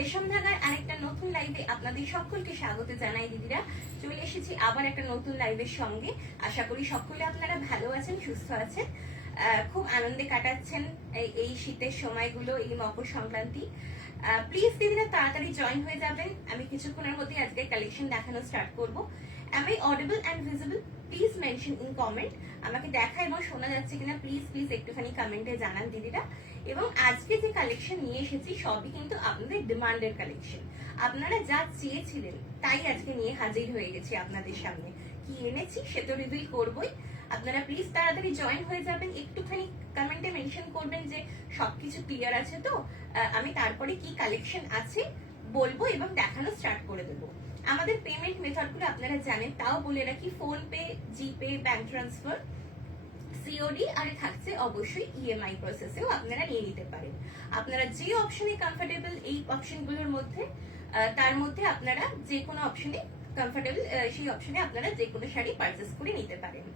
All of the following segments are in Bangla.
রেশম ধাগার আরেকটা নতুন লাইভে আপনাদের সকলকে স্বাগত জানাই দিদিরা। চলে এসেছি আবার একটা নতুন লাইভের সঙ্গে। আশা করি সকলে আপনারা ভালো আছেন, সুস্থ আছেন, খুব আনন্দে কাটাচ্ছেন এই শীতের সময়গুলো, এই মকর সংক্রান্তি। প্লিজ দিদিরা তাড়াতাড়ি জয়েন হয়ে যাবেন। আমি কিছুক্ষণের মধ্যে আজকে কালেকশন দেখানো স্টার্ট করব। Am I audible and visible? Please mention in comment. আমাকে দেখা এবং শোনা যাচ্ছে কিনা প্লিজ প্লিজ একটুখানি কমেন্টে জানান দিদিরা। এবং আজকে যে কালেকশন নিয়ে এসেছি সবই কিন্তু আপনাদের ডিমান্ডের কালেকশন। আপনারা যা চেয়েছিলেন তাই আজকে নিয়ে হাজির হয়ে গেছি আপনাদের সামনে। কি এনেছি সে তো রিভিল করবই। আপনারা প্লিজ তাড়াতাড়ি জয়েন হয়ে যাবেন, একটুখানি কমেন্টে মেনশন করবেন যে সবকিছু ক্লিয়ার আছে তো, আমি তারপরে কি কালেকশন আছে বলবো এবং দেখানো স্টার্ট করে দেবো। আমাদের পেমেন্ট মেথডগুলো আপনারা জানেন, তাও বলে রাখি, ফোন পে, জিপে, ব্যাংক ট্রান্সফার, সিওডি, আর থাকছে অবশ্যই ইএমআই প্রসেসেও আপনারা নিয়ে নিতে পারেন। আপনারা যে অপশনে কমফোর্টেবল এই অপশনগুলোর মধ্যে, তার মধ্যে আপনারা যে কোনো অপশনে কমফোর্টেবল, সেই অপশনে আপনারা যে কোনো শাড়ি পারচেস করে নিতে পারেন।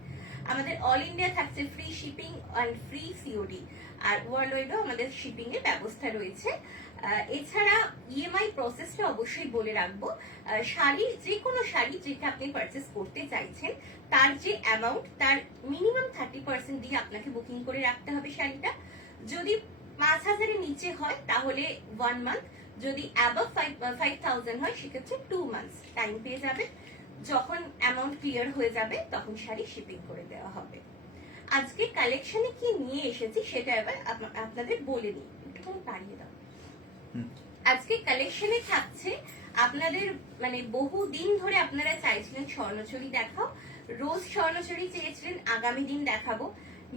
আমাদের অল ইন্ডিয়া থাকছে free shipping and free COD, আর ওয়ার্ল্ড ওয়াইডও আমাদের শিপিং এর ব্যবস্থা রয়েছে। এছাড়া ইএমআই প্রসেসটা অবশ্যই বলে রাখবো। শাড়ি, যে কোনো শাড়ি যেটা আপনি পারচেস করতে চাইছেন তার যে অ্যামাউন্ট, তার মিনিমাম 30% দিয়ে আপনাকে বুকিং করে রাখতে হবে শাড়িটা। যদি 5,000-এর নিচে হয় তাহলে 1 মান্থ, যদি অ্যাবভ 5,000 হয় সেক্ষেত্রে 2 মান্থস টাইম পেয়ে যাবে। যখন অ্যামাউন্ট ক্লিয়ার হয়ে যাবে তখন শাড়ি শিপিং করে দেওয়া হবে। আজকে কালেকশনে কি নিয়ে এসেছি সেটা এবার আপনাদের বলে নিই, একটুখানি পাড়িয়ে দাও। আজকে কালেকশনে থাকছে আপনাদের, মানে বহু দিন ধরে আপনারা চাইছিলেন স্বর্ণচুরি দেখাও, রোজ স্বর্ণচুরি চেয়েছিলেন, আগামী দিন দেখাবো।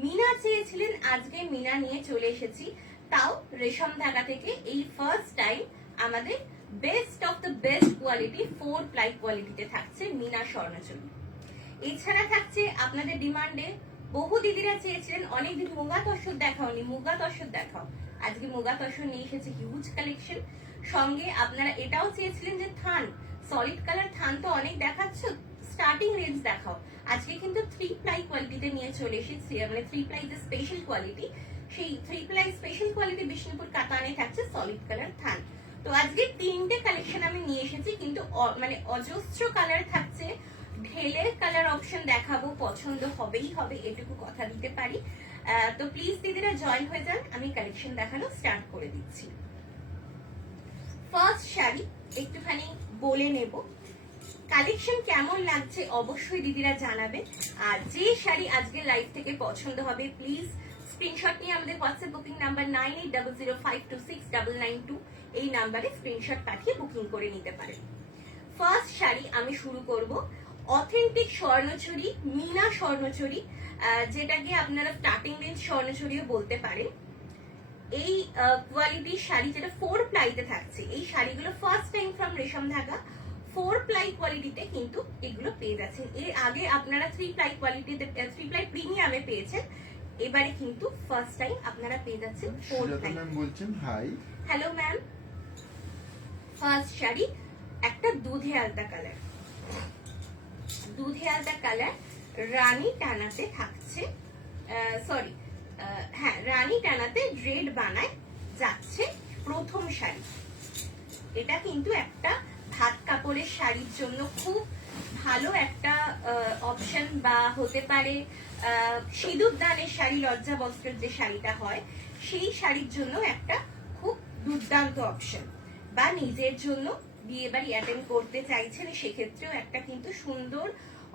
মিনা চেয়েছিলেন, আজকে মিনা নিয়ে চলে এসেছি, তাও রেশম ধাগা থেকে। এই ফার্স্ট টাইম আমাদের best of the best quality 4 ply কোয়ালিটিতে থাকছে মিনা স্বর্ণচুরি। এছাড়া থাকছে আপনাদের ডিমান্ডে, বহু দিদিরা চেয়েছিলেন অনেকদিন মুগা তসর দেখাওনি, মুগা তসর দেখাও। আজকে মুগা তসর নিয়ে এসেছে হিউজ কালেকশন। সঙ্গে আপনারা এটাও চেয়েছিলেন যে থান, সলিড কালার থান তো অনেক দেখাচ্ছ, স্টার্টিং রেঞ্জ দেখাও। আজকে কিন্তু 3 প্লাই কোয়ালিটিতে নিয়ে চলে এসেছি, মানে 3 প্লাই যে স্পেশাল কোয়ালিটি, সেই 3 প্লাই স্পেশাল কোয়ালিটি বিষ্ণুপুর কাতানে থাকছে সলিড কালার থান। তো আজকে 3টে কালেকশন আমি নিয়ে এসেছি, কিন্তু মানে অজস্র কালার থাকছে। ঢেলের কালার অপশন দেখাবো, পছন্দ হবেই হবে, এটুকু কথা দিতে পারি। তো প্লিজ দিদিরা জয়েন হয়ে যান, আমি কালেকশন দেখানো স্টার্ট করে দিচ্ছি। ফার্স্ট শাড়ি একটুখানি বলে নেব, কালেকশন কেমন লাগছে অবশ্যই দিদিরা জানাবে। আর যে শাড়ি আজকে লাইভ থেকে পছন্দ হবে প্লিজ স্ক্রিনশট নিয়ে আমাদের হোয়াটসঅ্যাপ বুকিং নাম্বার 9800526992 এই নাম্বারে স্ক্রিনশট পাঠিয়ে বুকিং করে নিতে পারেন। ফার্স্ট শাড়ি আমি শুরু করব অথেন্টিক স্বর্ণচুরি, মিনা স্বর্ণচুরি, যেটাকে আপনারা স্টার্টিং রেঞ্জ স্বর্ণচুরিও বলতে পারেন। এই কোয়ালিটির শাড়ি যেটা 4 প্লাইতে থাকছে, এই শাড়িগুলো first time from Resham ধাগা 4 ply কোয়ালিটিতে কিন্তু এগুলো পেয়ে যাচ্ছেন। এর আগে আপনারা 3 প্লাই কোয়ালিটিতে, 3 প্লাই প্রিমিয়ামে পেয়েছেন, এবারে কিন্তু ফার্স্ট টাইম আপনারা পেয়ে যাচ্ছেন 4 প্লাই। ম্যাম বলছেন hi, hello ma'am. First sari একটা দুধে আলতা কালার, দুধে আলতা কালার, রানী টানাতে থাকছে, সরি হ্যাঁ রানী টানাতে রেড বানায় যাচ্ছে প্রথম শাড়ি। এটা কিন্তু একটা ভাত কাপড়ের শাড়ির জন্য খুব ভালো একটা অপশন, বা হতে পারে সিঁদুর দানের শাড়ি, লজ্জা বস্ত্রের যে শাড়িটা হয় সেই শাড়ির জন্য একটা খুব দুর্দান্ত অপশন। বা নিজের জন্য বিয়ে বাড়ি অ্যাটেন্ড করতে চাইছেন সেক্ষেত্রেও একটা কিন্তু সুন্দর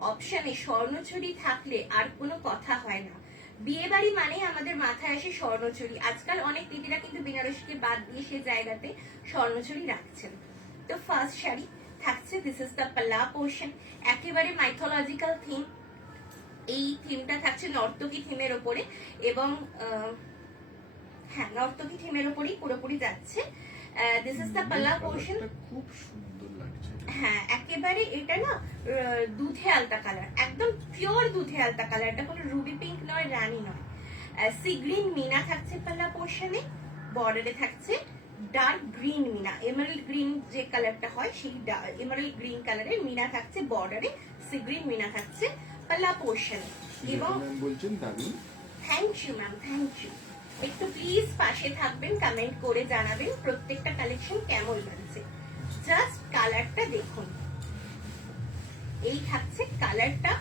অপশনে স্বর্ণচুরি থাকলে আর কোনো কথা হয় না। বিয়ে বাড়ি মানে আমাদের মাথায় আসে স্বর্ণচুরি। আজকাল অনেক দিদিরা কিন্তু বেনারসিকে বাদ দিয়ে সে জায়গাতে স্বর্ণচুরি রাখছেন। তো ফার্স্ট শাড়ি থাকছে, দিস ইজ দ্য পাল্লা পোর্শন, একেবারে মাইথোলজিক্যাল থিম। এই থিমটা থাকছে নর্তকী থিমের ওপরে, এবং হ্যাঁ নর্তকী থিমের ওপরেই পুরোপুরি যাচ্ছে। দিস ইজ দ্য পাল্লা পোর্শন, খুব সুন্দর লাগছে। হ্যাঁ একেবারে এটা না দুধে আলতা কালার, একদম পিওর দুধে আলতা কালার, এটা কোনো রুবি পিঙ্ক নয়, রানী নয়। সি গ্রিন মিনা থাকছে পাল্লা পোর্শনে, বর্ডারে থাকছে ডার্ক গ্রিন মিনা, এমারেল্ড গ্রিন যে কালারটা হয় সেই এমারেল্ড গ্রিন কালারের মিনা থাকছে বর্ডারে, সি গ্রিন মিনা থাকছে পাল্লা পোর্শনে। এবং ম্যাম বলছেন দারুন, thank you ma'am, thank you. একটু প্লিজ পাশে থাকবেন, কমেন্ট করে জানাবেন প্রত্যেকটা কালেকশন কেমন লাগছে। জাস্ট কালারটা দেখুন, এই থাকছে কালারটা।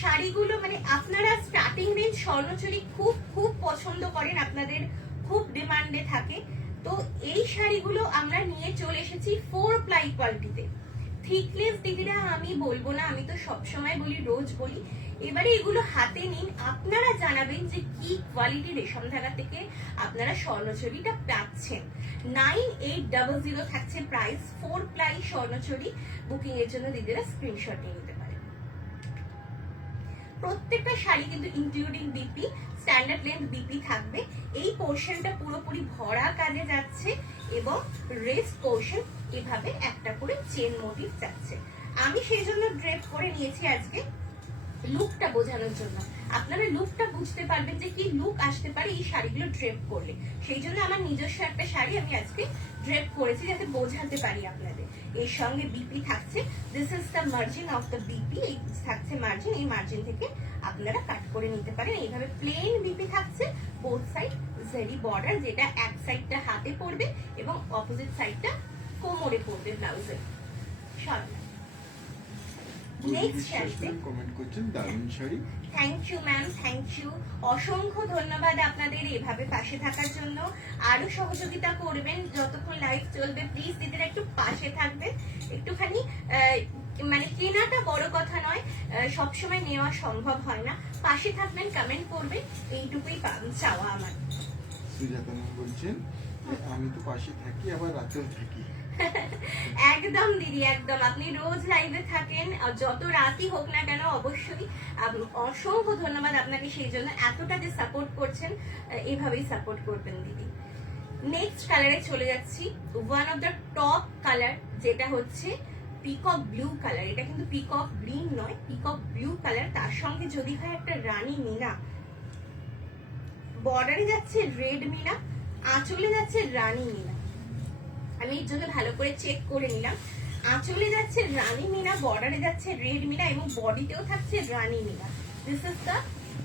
শাড়িগুলো মানে আপনারা স্টার্টিং রেঞ্জ স্বর্ণচুরি খুব খুব পছন্দ করেন, আপনাদের খুব ডিমান্ডে থাকে। তো এই শাড়িগুলো আমরা নিয়ে চলে এসেছি 4 প্লাই কোয়ালিটিতে। থিকনেস দিদিরা আমি বলবো না, আমি তো সবসময় বলি, রোজ বলি। এবারে এগুলো হাতে নিন, আপনারা জানাবেন যে কি কোয়ালিটি রেশম ধাগা থেকে আপনারা স্বর্ণচুরিটা পাচ্ছেন। 9800 থাকছে প্রাইস। 4 প্লাই স্বর্ণচুরি বুকিং এর জন্য দিদিরা স্ক্রিনশট নিয়ে নিতে পারেন। প্রত্যেকটা শাড়ি কিন্তু including BP, standard length BP থাকবে। এই পোর্শনটা পুরোপুরি ভরা কাজে যাচ্ছে এবং রেস্ট পোর্শন এভাবে একটা করে চেন মোটিভ যাচ্ছে। আমি সেই জন্য ড্রেপ করে নিয়েছি আজকে, লুকটা বোঝানোর জন্য। আপনারা লুকটা বুঝতে পারবেন যে কি লুক আসতে পারে এই শাড়িগুলো ড্রেপ করলে। সেই জন্য আমার নিজস্ব একটা শাড়ি আমি আজকে ড্রেপ করেছি যাতে বোঝাতে পারি আপনাদের। এর সঙ্গে বিপি থাকছে, this is the margin of the BP, এই থাকছে মার্জিন। এই মার্জিন থেকে আপনারা কাট করে নিতে পারেন। এইভাবে প্লেন বিপি থাকছে, বোথ সাইড জেরি বর্ডার, যেটা এক সাইডটা হাতে পড়বে এবং অপোজিট সাইডটা কোমরে পড়বে ব্লাউজের। সরি নেক্সট শাড়িতে কমেন্ট করছেন দারুণ sari. Thank you ma'am, thank you, অসংখ্য ধন্যবাদ আপনাদের এভাবে পাশে থাকার জন্য। আরো সহযোগিতা করবেন যতক্ষণ লাইভ চলবে। প্লিজ দিদিরা একটু পাশে থাকবেন, একটুখানি মানে কেনাটা বড় কথা নয়, সবসময় নেওয়া সম্ভব হয় না। পাশে থাকবেন, কমেন্ট করবেন, এইটুকুই চাওয়া আমার। সুজাতা ম্যাম বলছেন যে আমি তো পাশে থাকি আবার রাতেও থাকি। একদম দিদি, একদম। আপনি রোজ লাইভে থাকেন, যত রাতই হোক না কেন, অবশ্যই। অসংখ্য ধন্যবাদ আপনাকে সেই জন্য, এতটা যে সাপোর্ট করছেন, এভাবেই সাপোর্ট করবেন দিদি। নেক্সট কালারে চলে যাচ্ছি, one of the top colour, যেটা হচ্ছে পিকক ব্লু কালার। এটা কিন্তু পিকক গ্রিন নয়, পিকক ব্লু কালার। তার সঙ্গে যদি হয় একটা রানী মিনা, বর্ডারে যাচ্ছে রেড মিনা, আঁচলে যাচ্ছে রানী মিনা। আমি এর জন্য ভালো করে চেক করে নিলাম। আঁচলে যাচ্ছে রানী মিনা, বর্ডারে যাচ্ছে রেড মিনা এবং বডিতেও থাকছে rani meena. This is the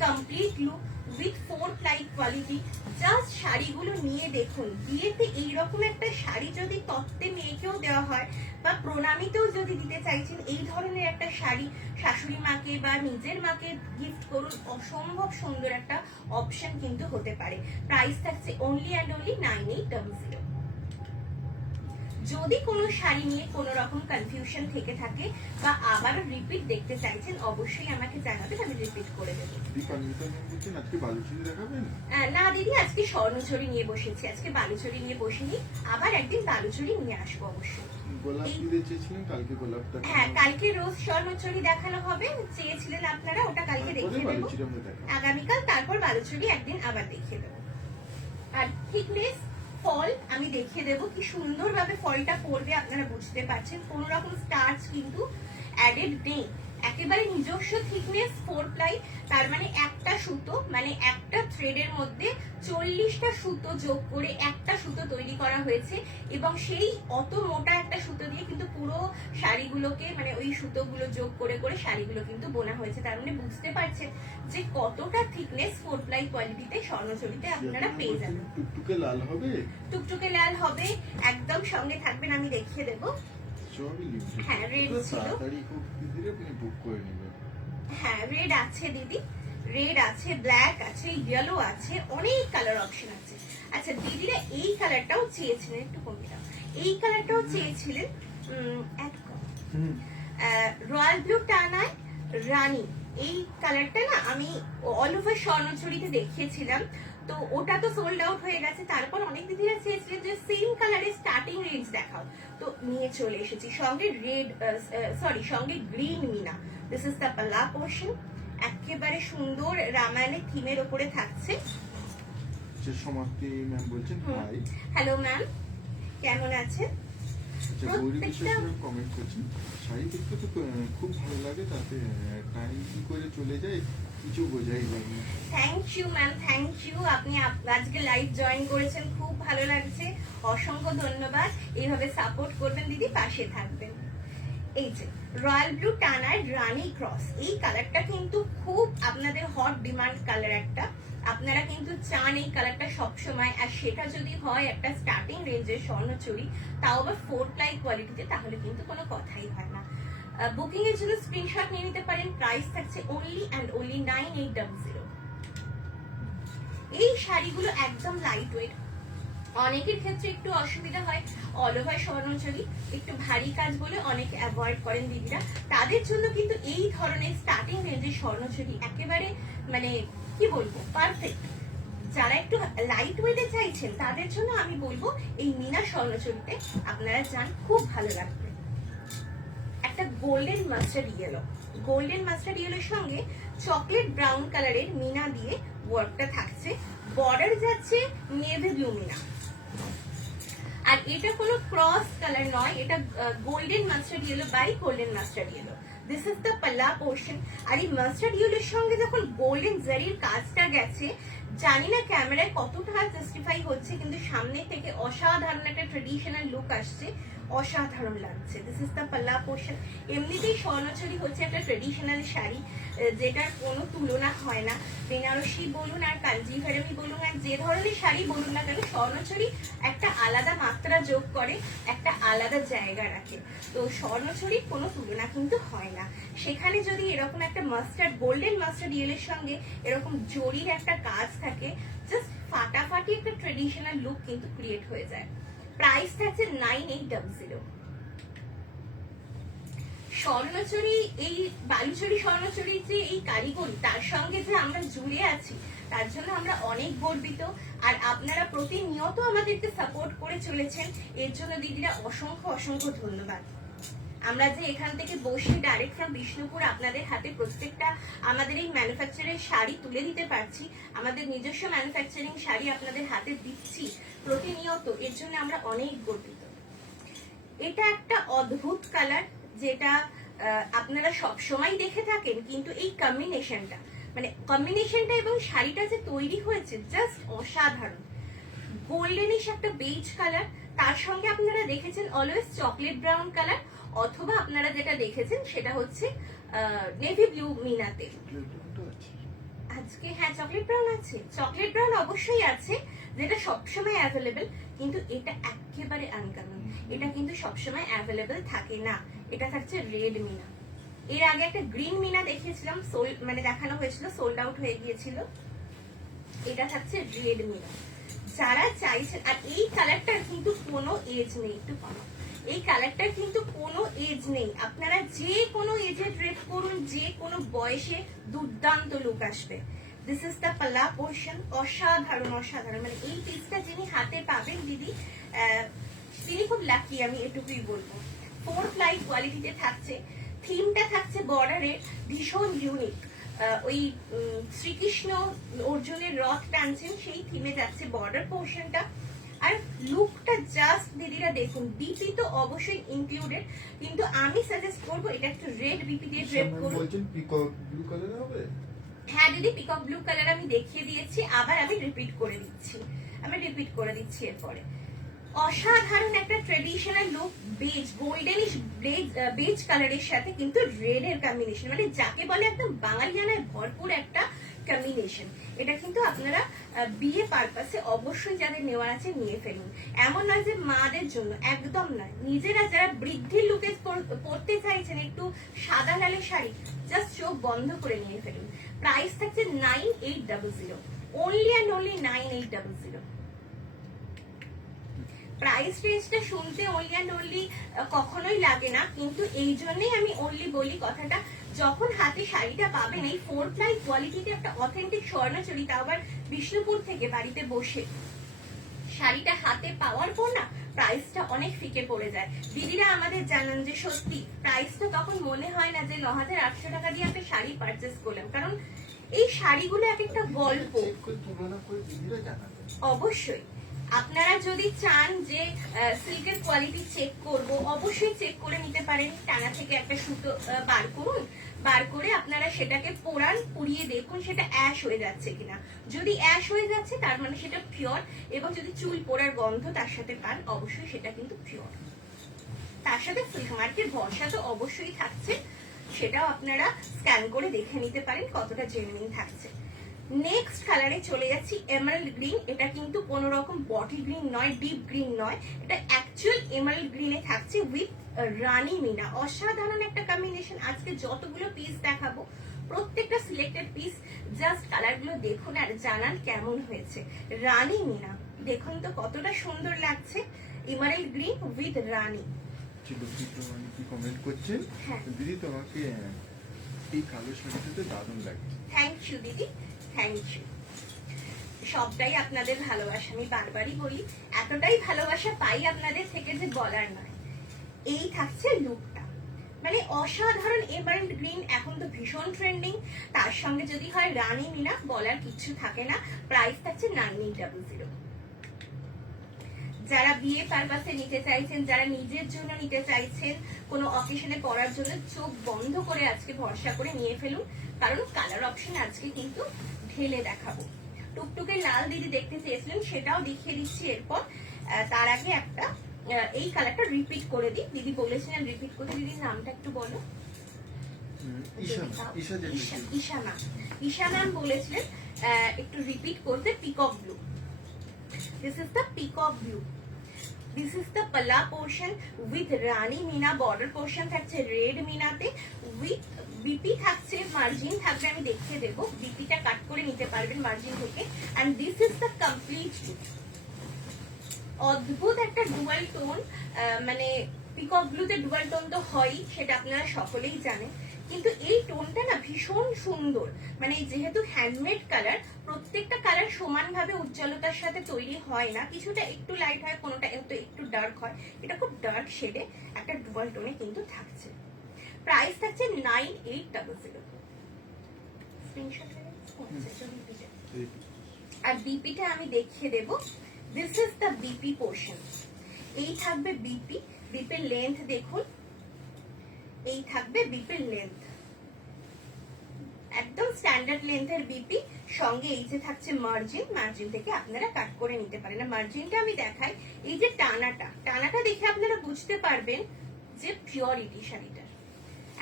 complete look with 4 ply quality. Just শাড়িগুলো নিয়ে দেখুন, বিয়েতে এইরকম একটা শাড়ি যদি তত্ত্বে মেয়েকেও দেওয়া হয় বা প্রণামীতেও যদি দিতে চাইছেন, এই ধরনের একটা শাড়ি শাশুড়ি মাকে বা নিজের মাকে গিফট করুন, অসম্ভব সুন্দর একটা অপশন কিন্তু হতে পারে। প্রাইস থাকছে অনলি অ্যান্ড অনলি 9800। যদি কোনো শাড়ি নিয়ে কোনো রকম কনফিউশন থেকে থাকে বা আবারও রিপিট দেখতে চাইছেন, অবশ্যই আমাকে জানাবেন, আমি রিপিট করে দেবো। দীপান্বিতা ম্যাম বলছেন আজকে বালুচুরি দেখাবেন? না দিদি, আজকে স্বর্ণচুরি নিয়ে বসেছি, আজকে বালুচুরি নিয়ে বসিনি। আবার একদিন বালুচুরি নিয়ে আসবো অবশ্যই। গোলাপ দিতে চেয়েছিলেন, কালকে গোলাপ দেখানো। হ্যাঁ, কালকে রোজ স্বর্ণচুরি দেখানো হবে, চেয়েছিলেন আপনারা, ওটা কালকে দেখিয়ে দেবো। বালুচুরি আমরা দেখাবো আগামীকাল, তারপর বালুচুরি একদিন আবার দেখিয়ে দেবো। আর থিকনেস ফল আমি দেখিয়ে দেবো, কি সুন্দরভাবে ফলটা পড়বে আপনারা বুঝতে পারছেন। কোন রকম স্টার্চ কিন্তু অ্যাডেড নেই, একেবারে নিজস্ব থিকনেস 4 প্লাই। তার মানে একটা সুতো, মানে একটা থ্রেডের মধ্যে 40টা সুতো যোগ করে একটা সুতো তৈরি করা হয়েছে এবং সেই অত মোটা একটা সুতো দিয়ে কিন্তু পুরো শাড়িগুলোকে, মানে ওই সুতোগুলো যোগ করে করে শাড়িগুলো কিন্তু বোনা হয়েছে। তার মানে বুঝতে পারছেন যে কতটা থিকনেস 4 প্লাই কোয়ালিটিতে স্বর্ণচুরিতে আপনারা পেয়ে যাবেন। টুকটুকে লাল হবে, টুকটুকে লাল হবে, একদম সঙ্গে থাকবেন, আমি দেখিয়ে দেবো। সবই লিমিটেড। হ্যাঁ, red ছিল। তাড়াতাড়ি খুব দিদিরা আপনি বুক করে নেবেন। হ্যাঁ, রেড আছে দিদি, রেড আছে, ব্ল্যাক আছে, ইয়েলো আছে, অনেক কালার অপশন আছে। আচ্ছা, দিদিরা এই কালারটাও চেয়েছিলেন, একটু কমে দাও, এই কালারটাও চেয়েছিলেন। রয়্যাল ব্লু টানায় রানী, এই কালারটা না আমি অল ওভার স্বর্ণচুরিতে দেখিয়েছিলাম, তো ওটা তো সোল্ড আউট হয়ে গেছে। তারপর অনেক দিদিরা চেয়েছিলেন যে সেম কালারের স্টার্টিং রেঞ্জ দেখাও, তো নিয়ে চলে এসেছি। সঙ্গে রেড, সঙ্গে গ্রিন মিনা। দিস ইজ দ্য পাল্লা পোর্শন, একেবারে সুন্দর রামায়ণের থিমের উপরে থাকছে। যে সমাপ্তি ম্যাম বলছেন হাই। হ্যালো ম্যাম, কেমন আছেন? আচ্ছা, গৌরী বিশ্বাস কমেন্ট করছেন শাড়ি দেখতে তো খুব ভালো লাগে, তাতে টাইম কি করে চলে যায় কিছু বোঝাই যায় না। Thank you ma'am, thank you. আপনি আজকে লাইভ জয়েন করেছেন, খুব ভালো লাগছে, অসংখ্য ধন্যবাদ। এইভাবে সাপোর্ট করবেন দিদি, পাশে থাকবেন। এই যে রয়্যাল ব্লু টানার রানী ক্রস, এই কালারটা কিন্তু খুব আপনাদের হট ডিমান্ড কালার একটা। আপনারা কিন্তু চান এই কালারটা সবসময়, আর সেটা যদি হয় একটা স্টার্টিং রেঞ্জের স্বর্ণচুরি, তাও আবার 4 প্লাই কোয়ালিটিতে, তাহলে কিন্তু কোনো কথাই হয় না। বুকিং এর জন্য স্ক্রিনশট নিয়ে নিতে পারেন। প্রাইস থাকছে অনলি অ্যান্ড অনলি 9800। এই শাড়িগুলো একদম লাইট ওয়েট, অনেকের ক্ষেত্রে একটু অসুবিধা হয়, অল ওভার স্বর্ণচুরি একটু ভারী কাজ বলে অনেকে অ্যাভয়েড করেন দিদিরা, তাদের জন্য কিন্তু এই ধরনের স্টার্টিং রেঞ্জের স্বর্ণচুরি একেবারে মানে কি বলবো পারফেক্ট। যারা একটু লাইট ওয়েটে চাইছেন তাদের জন্য আমি বলবো এই মিনা স্বর্ণচুরিতে আপনারা যান, খুব ভালো লাগবে। একটা golden mustard yellow, golden mustard ইয়েলোর সঙ্গে চকলেট ব্রাউন কালারের মিনা দিয়ে ওয়ার্কটা থাকছে, বর্ডার যাচ্ছে নেভি ব্লু মিনা। আর এটা কোনো ক্রস কালার নয়, এটা golden mustard yellow by golden mustard yellow. This is the পাল্লা পোর্শন। আর এই মাস্টার্ড ইয়েলোর সঙ্গে যখন গোল্ডেন জারির কাজটা গেছে, জানি না ক্যামেরায় কতটা জাস্টিফাই হচ্ছে, কিন্তু সামনে থেকে অসাধারণ একটা ট্রেডিশনাল লুক আসছে, অসাধারণ লাগছে। দিস ইজ দ্য পাল্লা পোর্শন। এমনিতেই স্বর্ণচুরি হচ্ছে একটা ট্রেডিশনাল শাড়ি যেটার কোনো তুলনা হয় না। বেনারসি বলুন আর কাঞ্জিভারমি বলুন আর যে ধরনের শাড়ি বলুন না কেন, স্বর্ণচুরি একটা আলাদা মাত্রা যোগ করে, একটা আলাদা জায়গা রাখে। তো স্বর্ণচুরির কোনো তুলনা কিন্তু হয় না। সেখানে যদি এরকম একটা মাস্টার্ড গোল্ডেন মাস্টার্ড ইয়েলের সঙ্গে এরকম জরির একটা কাজ থাকে, জাস্ট ফাটাফাটি একটা ট্রেডিশনাল লুক কিন্তু ক্রিয়েট হয়ে যায়। প্রাইস থাকছে 9800। স্বর্ণচুরি, এই বালুচুরি স্বর্ণচুরির যে এই কারিগরি, তার সঙ্গে যে আমরা জুড়ে আছি, তার জন্য আমরা অনেক গর্বিত। আর আপনারা প্রতিনিয়ত আমাদেরকে সাপোর্ট করে চলেছেন, এর জন্য দিদিরা অসংখ্য অসংখ্য ধন্যবাদ। আমরা যে এখান থেকে বসে ডাইরেক্ট ফ্রম বিষ্ণুপুর আপনাদের হাতে প্রত্যেকটা আমাদের এই ম্যানুফ্যাকচারের শাড়ি তুলে দিতে পারছি, আমাদের নিজস্ব ম্যানুফ্যাকচারিং শাড়ি আপনাদের হাতে দিচ্ছি প্রতিনিয়ত, এর জন্য আমরা অনেক গর্বিত। এটা একটা অদ্ভুত কালার, যেটা আপনারা সব সময় দেখে থাকেন, কিন্তু এই কম্বিনেশনটা মানে কম্বিনেশনটা এবং শাড়িটা যে তৈরি হয়েছে জাস্ট অসাধারণ। গোল্ডেনিশ একটা বেজ কালার, তার সঙ্গে আপনারা দেখেছেন অলওয়েজ চকলেট ব্রাউন কালার, অথবা আপনারা যেটা দেখেছেন সেটা হচ্ছে নেভি ব্লু মিনাতে। আজকে হ্যাঁ চকলেট ব্রাউন আছে, চকলেট ব্রাউন অবশ্যই আছে, যেটা সবসময় অ্যাভেলেবেল, কিন্তু এটা একেবারে আনকমন, এটা কিন্তু সবসময় অ্যাভেলেবেল থাকে না। এটা থাকছে রেড মিনা। এর আগে একটা গ্রিন মিনা দেখিয়েছিলাম, মানে দেখানো হয়েছিল, সোল্ড আউট হয়ে গিয়েছিল। এটা থাকছে রেড মিনা। যারা চাইছেন, আর এই কালারটার কিন্তু কোনো এজ নেই, একটু কম, এই কালারটার কিন্তু কোনো এজ নেই, আপনারা যে কোনো এজে ড্রেস করুন, যে কোনো বয়সে দুর্দান্ত লুক আসবে। দিস ইজ দ্য পাল্লা পোর্শন। অসাধারণ অসাধারণ, মানে এই পিসটা যিনি হাতে পাবেন দিদি, তিনি খুব লাকি, আমি এটুকুই বলবো। 4 প্লাই কোয়ালিটিতে থাকছে, থিমটা থাকছে বর্ডারের ভীষণ ইউনিক, ওই শ্রীকৃষ্ণ অর্জুনের রথ টানছেন সেই থিমে যাচ্ছে বর্ডার পোর্শনটা। আর লুকটা জাস্ট দিদিরা দেখুন, বিপি তো অবশ্যই ইনক্লুডেড, কিন্তু আমি সাজেস্ট করবো এটা একটু রেড বিপি দিয়ে ড্রেপ করুন। পিকক ব্লু কালার হবে? হ্যাঁ দিদি, পিকক ব্লু কালার আমি দেখিয়ে দিয়েছি, আবার আমি রিপিট করে দিচ্ছি এরপরে। অসাধারণ একটা traditional look, base goldenish base কালারের সাথে কিন্তু রেড এর কম্বিনেশন, মানে যাকে বলে একদম বাঙালিয়ানায় ভরপুর একটা কম্বিনেশন। এটা কিন্তু আপনারা বিয়ে পারপাসে অবশ্যই যাদের নেওয়ার আছে নিয়ে ফেলুন। এমন নয় যে মাদের জন্য, একদম নয়, নিজেরা যারা বৃদ্ধির লুকে পড়তে চাইছেন একটু সাদা লালের শাড়ি, জাস্ট চোখ বন্ধ করে নিয়ে ফেলুন। প্রাইস থাকছে 9800, অনলি অ্যান্ড অনলি 9800। প্রাইস রেঞ্জটা শুনতে অনলি অ্যান্ড অনলি কখনোই লাগে না, কিন্তু এই জন্যই আমি অনলি বলি কথাটা। যখন হাতে শাড়িটা পাবেন, এই 4 প্লাই কোয়ালিটিতে একটা অথেন্টিক স্বর্ণচুরি, তাও আবার বিষ্ণুপুর থেকে বাড়িতে বসে, শাড়িটা হাতে পাওয়ার পর না প্রাইসটা অনেক ফিকে পড়ে যায়। দিদিরা আমাদের জানান যে সত্যি প্রাইসটা তখন মনে হয় না যে 9800 টাকা দিয়ে একটা শাড়ি পারচেস করলাম, কারণ এই শাড়িগুলো এক একটা গল্প। অবশ্যই আপনারা যদি চান যে সিল্কের কোয়ালিটি চেক করব, অবশ্যই চেক করে নিতে পারেন। টানা থেকে একটা সুতো বার করুন, বার করে আপনারা সেটাকে পোড়ান, পুড়িয়ে দেখুন সেটা অ্যাশ হয়ে যাচ্ছে কিনা। যদি অ্যাশ হয়ে যাচ্ছে তার মানে সেটা পিওর, এবং যদি চুল পোড়ার গন্ধ তার সাথে পান, অবশ্যই সেটা কিন্তু পিওর। তার সাথে সিল্ক মার্কের ভরসা তো অবশ্যই থাকছে, সেটাও আপনারা স্ক্যান করে দেখে নিতে পারেন কতটা জেনুইন থাকছে। নেক্সট কালারে চলে যাচ্ছি এমারাল্ড গ্রিন। এটা কিন্তু কোনো রকম বটল গ্রিন নয়, ডিপ গ্রিন নয়, এটা অ্যাকচুয়াল এমারাল্ড গ্রিনে থাকছে উইথ রানী মিনা। অসাধারণ একটা কম্বিনেশন। আজকে যতগুলো পিস দেখাবো প্রত্যেকটা সিলেক্টেড পিস জাস্ট কালারগুলো দেখুন আর জানান কেমন হয়েছে। রানী মিনা দেখুন তো কতটা সুন্দর লাগছে, এমারাল্ড গ্রিন উইথ রানী। কি কমেন্ট করছেন হ্যাঁ। দিদি তোমাকে এই কালো শাড়িটাতে দারুণ লাগছে। থ্যাংক ইউ দিদি, থ্যাংক ইউ। সবটাই আপনাদের ভালোবাসা, আমি বারবারই বলি এতটাই ভালোবাসা পাই আপনাদের থেকে যে বলার নয়। এই থাকছে লুকটা, মানে অসাধারণ এমারাল্ড গ্রিন এখন তো ভীষণ ট্রেন্ডিং, তার সঙ্গে যদি হয় রানী মিনা বলার কিছু থাকে না। প্রাইস থাকছে 9800। যারা বিয়ে পারপাসে নিতে চাইছেন, যারা নিজের জন্য নিতে চাইছেন, কোনো অকেশনে পরার জন্য চোখ বন্ধ করে আজকে ভরসা করে নিয়ে ফেলুন, কারণ কালার অপশন আজকে কিন্তু ঢেলে দেখাবো। টুকটুকে লাল দিদি দেখতে চেয়েছিলেন, সেটাও দেখিয়ে দিচ্ছি এরপর। তার আগে একটা এই কালারটা রিপিট করে দিই, দিদি বলেছিলেন রিপিট করতে। দিদির নামটা একটু বলো। ঈশা ম্যাম বলেছিলেন একটু রিপিট করতে। Peacock blue, this is the peacock blue. This is the পাল্লা portion with rani meena. Border portion থাকছে রেড মিনাতে, উইথ বিপি থাকছে, মার্জিন থাকবে, আমি দেখিয়ে দেবো। বিপিটা কাট করে নিতে পারবেন মার্জিন থেকে। And this is the complete look. অদ্ভুত একটা ডুয়াল টোন, মানে পিকক ব্লুতে ডুয়াল টোন তো হয়ই, সেটা আপনারা সকলেই জানেন, কিন্তু এই টোনটা না ভীষণ সুন্দর। মানে যেহেতু হ্যান্ডমেড কালার, প্রত্যেকটা কালার সমানভাবে উজ্জ্বলতার সাথে তৈরি হয় না, কিছুটা একটু লাইট হয়, কোনোটা একটু ডার্ক হয়। এটা খুব ডার্ক শেডে একটা ডুয়াল টোনে কিন্তু থাকছে। প্রাইস থাকছে 9800। স্ক্রিনশট আর বিপিটা আমি দেখিয়ে দেবো। This is the BP portion. এই থাকবে বিপি, বিপির লেন্থ দেখুন, এই থাকবে বিপির লেন্থ, একদম স্ট্যান্ডার্ড লেন্থের বিপি। সঙ্গে এই যে থাকছে মার্জিন, মার্জিন থেকে আপনারা কাট করে নিতে পারেন। মার্জিনটা আমি দেখাই, এই যে টানাটা দেখে আপনারা বুঝতে পারবেন যে পিওরিটি শাড়িটার,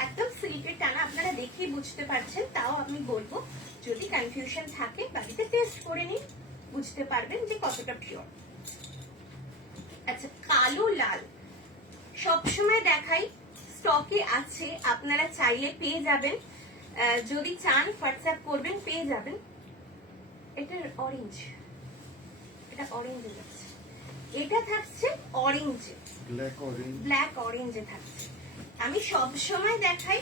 একদম সিল্কের টানা, আপনারা দেখেই বুঝতে পারছেন। তাও আমি বলবো যদি কনফিউশন থাকে বাড়িতে টেস্ট করে নিন, বুঝতে পারবেন যে কতটা পিওর। আচ্ছা, কালো লাল সবসময় দেখাই, স্টকে আছে, আপনারা চাইলে পেয়ে যাবেন, যদি চান হোয়াটসঅ্যাপ করবেন, পেয়ে যাবেন। এটা অরেঞ্জ, এটা অরেঞ্জে যাচ্ছে, এটা থাকছে অরেঞ্জে, ব্ল্যাক অরেঞ্জে থাকছে। আমি সবসময় দেখাই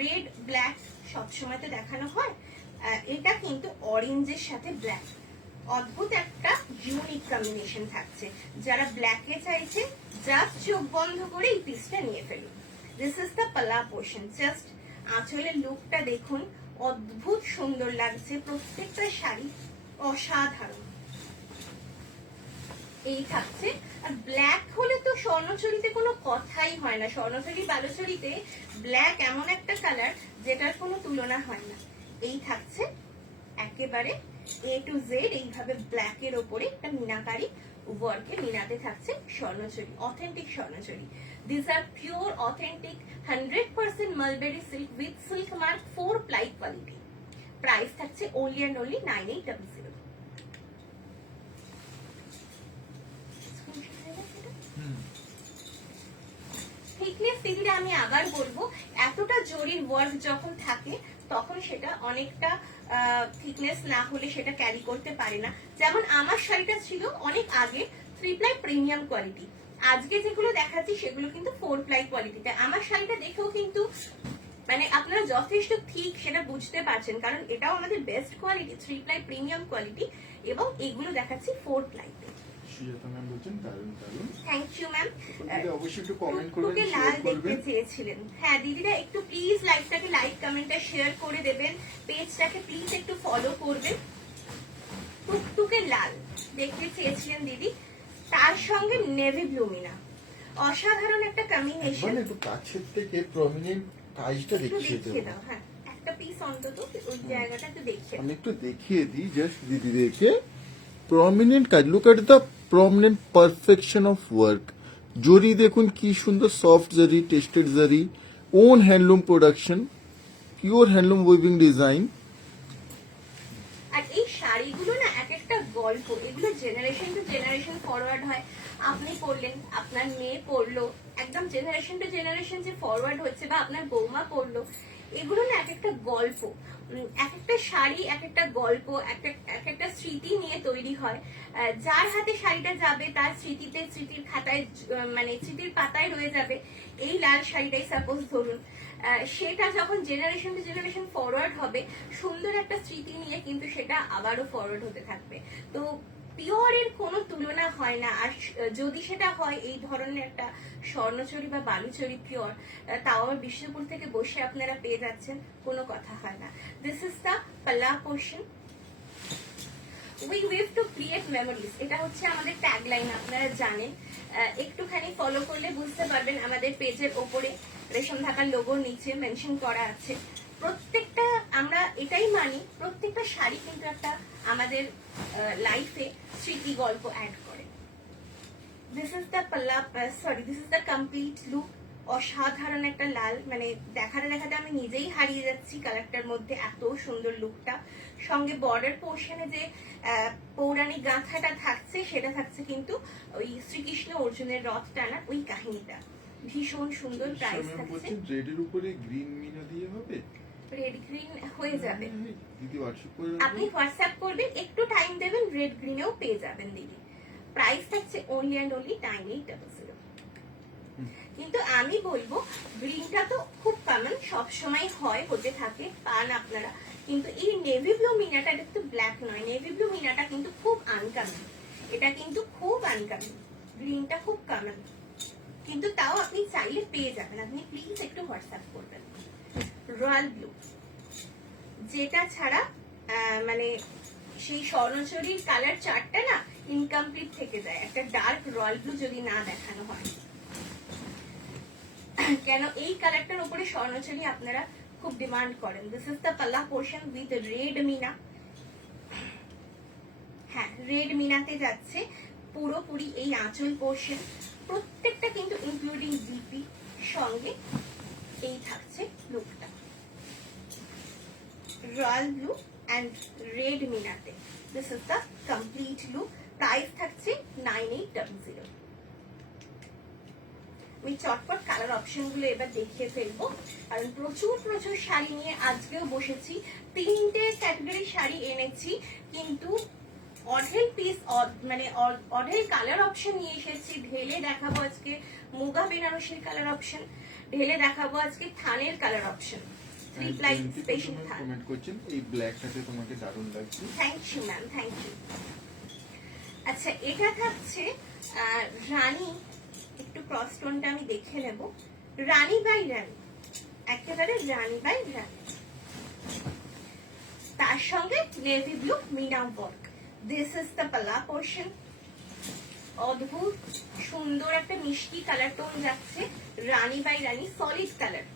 রেড ব্ল্যাক, সবসময় তো দেখানো হয়, এটা কিন্তু অরেঞ্জের সাথে ব্ল্যাক, অদ্ভুত একটা ইউনিক কম্বিনেশন থাকছে। যারা ব্ল্যাকে চাইছে জাস্ট চোখ বন্ধ করে এই পিসটা নিয়ে ফেলুন। দিস ইজ দ্য পাল্লা পোর্শন। জাস্ট আঁচলের লুকটা দেখুন, অদ্ভুত সুন্দর লাগছে, প্রত্যেকটা শাড়ি অসাধারণ। এই থাকছে, আর ব্ল্যাক হলে তো স্বর্ণচুরিতে কোনো কথাই হয় না। স্বর্ণচুরি বালুচুরিতে ব্ল্যাক এমন একটা কালার যেটার কোনো তুলনা হয় না। এই থাকছে একেবারে A to Z, এইভাবে ব্ল্যাকের ওপরে একটা মিনাকারি ওয়ার্কে মিনাতে থাকছে swarnachuri, authentic swarnachuri. This are pure authentic 100% mulberry silk with silk mark 4 ply quality. Price থাকছে only and only 9800। থিকনেস দিদিরা আমি আবার বলবো, এতটা জরির ওয়ার্ক যখন থাকে তখন সেটা অনেকটা থিকনেস না হলে সেটা ক্যারি করতে পারে না। যেমন আমার শাড়িটা ছিল অনেক আগে 3 প্লাই প্রিমিয়াম কোয়ালিটি, আজকে যেগুলো দেখাচ্ছি সেগুলো কিন্তু 4 প্লাই কোয়ালিটিতে। আমার শাড়িটা দেখেও কিন্তু মানে আপনারা যথেষ্ট ঠিক সেটা বুঝতে পারছেন, কারণ এটাও আমাদের best quality, 3 ply premium quality, এবং এগুলো দেখাচ্ছি 4 প্লাইতে। সুজাতা ম্যাম বলছেন দারুণ দারুণ। Thank you ma'am. অবশ্যই একটু কমেন্ট করবেন, লাল শেয়ার দেখতে করবেন। চেয়েছিলেন, হ্যাঁ দিদিরা একটু প্লিজ লাইভটাকে লাইক কমেন্টটা শেয়ার করে দেবেন, পেজটাকে প্লিজ একটু ফলো করবেন। টুকটুকে লাল দেখতে চেয়েছিলেন দিদি, তার সঙ্গে নেভি ব্লু মিনা, অসাধারণ একটা কম্বিনেশন। মানে একটু কাছের থেকে প্রমিনেন্ট কাজটা দেখিয়ে দেখিয়ে দেবো। দাও, হ্যাঁ একটা পিস অন্তত ওই জায়গাটা একটু দেখিয়ে আমি একটু দেখিয়ে দিই জাস্ট দিদিদেরকে। প্রমিনেন্ট কাজ, look at the prominent perfection of work. Zari দেখুন কি সুন্দর, soft zari, tested zari, own handloom production, pure handloom weaving design. গল্প, এগুলো জেনারেশন টু জেনারেশন ফরওয়ার্ড হয়। আপনি পড়লেন, আপনার মেয়ে পড়লো, একদম জেনারেশন টু জেনারেশন যে ফরওয়ার্ড হচ্ছে, বা আপনার বৌমা পড়লো, এগুলো না এক একটা গল্প। এক একটা শাড়ি এক একটা গল্প, এক একটা স্মৃতি নিয়ে তৈরি হয়। যার হাতে শাড়িটা যাবে তার স্মৃতিতে, স্মৃতির খাতায়, মানে স্মৃতির পাতায় রয়ে যাবে এই লাল শাড়িটাই। সাপোজ ধরুন সেটা যখন জেনারেশন টু জেনারেশন ফরওয়ার্ড হবে, সুন্দর একটা স্মৃতি নিয়ে কিন্তু সেটা আবারও ফরওয়ার্ড হতে থাকবে। তো পিওরের কোনো তুলনা হয় না। আর যদি সেটা হয় এই ধরনের একটা স্বর্ণচুরি বা বালুচুরি পিওর, তাও আবার বিষ্ণুপুর থেকে বসে আপনারা পেয়ে যাচ্ছেন, কোনো কথা হয় না। দিস ইজ দ্য পাল্লা portion. We we've to create memories, এটা হচ্ছে আমাদের ট্যাগলাইন, আপনারা জানেন। একটুখানি ফলো করলে বুঝতে পারবেন, আমাদের পেজের ওপরে রেশম ঢাকার লোগোর নিচে মেনশন করা আছে। প্রত্যেকটা আমরা এটাই মানি, প্রত্যেকটা শাড়ি কিন্তু একটা আমাদের লাইফে স্মৃতি গল্প অ্যাড করে। দিস ইজ দ্য পাল্লা, this is the complete look. অসাধারণ একটা লাল, মানে দেখাতে দেখাতে আমি নিজেই হারিয়ে যাচ্ছি কালারটার মধ্যে, এত সুন্দর লুকটা। সঙ্গে বর্ডার পোর্শনে যে পৌরাণিক গাঁথাটা থাকছে, সেটা থাকছে কিন্তু ওই শ্রীকৃষ্ণ অর্জুনের রথ টানা ওই কাহিনীটা। ভীষণ সুন্দর। প্রাইস থাকছে রেডের উপরে গ্রিন মিনা দিয়ে হবে, রেড গ্রিন হয়ে যাবে। দিদি হোয়াটসঅ্যাপ করে আপনি হোয়াটসঅ্যাপ করবেন, একটু টাইম দেবেন, রেড গ্রিনেও পেয়ে যাবেন দিদি। প্রাইস থাকছে অনলি অ্যান্ড অনলি 9800। কিন্তু আমি বলবো গ্রিনটা তো খুব কমন, সবসময় হয়, হতে থাকে, পান আপনারা। কিন্তু এই নেভি ব্লু মিনাটা, এটা তো ব্ল্যাক নয়, নেভি ব্লু মিনাটা কিন্তু খুব আনকমন। এটা কিন্তু খুব আনকমন, গ্রিনটা খুব কমন, কিন্তু তাও আপনি চাইলে পেয়ে যাবেন। আপনি প্লিজ একটু হোয়াটসঅ্যাপ করবেন। রয়্যাল ব্লু, যেটা ছাড়া মানে সেই স্বর্ণচুরির কালার চার্টটা না ইনকমপ্লিট থেকে যায়, একটা ডার্ক রয়্যাল ব্লু যদি না দেখানো হয়। কেন এই কালারটার উপরে স্বর্ণচুরি আপনারা খুব ডিমান্ড করেন। দিস ইজ দ্য পাল্লা পোর্শন উইথ রেড মিনা। হ্যাঁ, রেড মিনাতে যাচ্ছে পুরোপুরি এই আঁচল পোর্শন, প্রত্যেকটা কিন্তু ইনক্লুডিং বিপি, সঙ্গে এই থাকছে লুকটা রয়্যাল ব্লু অ্যান্ড রেড মিনাতে। This is the complete look. Price থাকছে 9800। আমি চটপট কালার অপশন গুলো এবার দেখিয়ে ফেলবো, কারণ প্রচুর প্রচুর শাড়ি নিয়ে আজকেও বসেছি। 3টে ক্যাটাগরি শাড়ি এনেছি, কিন্তু অঢেল পিস, মানে অঢেল কালার অপশন নিয়ে এসেছি। ঢেলে দেখাবো আজকে মুগা বেনারসির কালার অপশন, ঢেলে দেখাবো আজকে থানের কালার অপশন। 3 প্লাই স্পেশাল থান। কমেন্ট করছেন এই ব্ল্যাকটাতে তোমাকে দারুণ লাগছে। Thank you ma'am, thank you. আচ্ছা, এটা থাকছে রানী, একটু ক্রস টোনটা আমি দেখে নেব। রানী বাই রানী, একেবারে রানী বাই রানী, তার সঙ্গে navy blue meena work. This is the পাল্লা পোর্শন। অদ্ভুত সুন্দর একটা মিষ্টি কালার টোন যাচ্ছে, rani by rani, solid colour,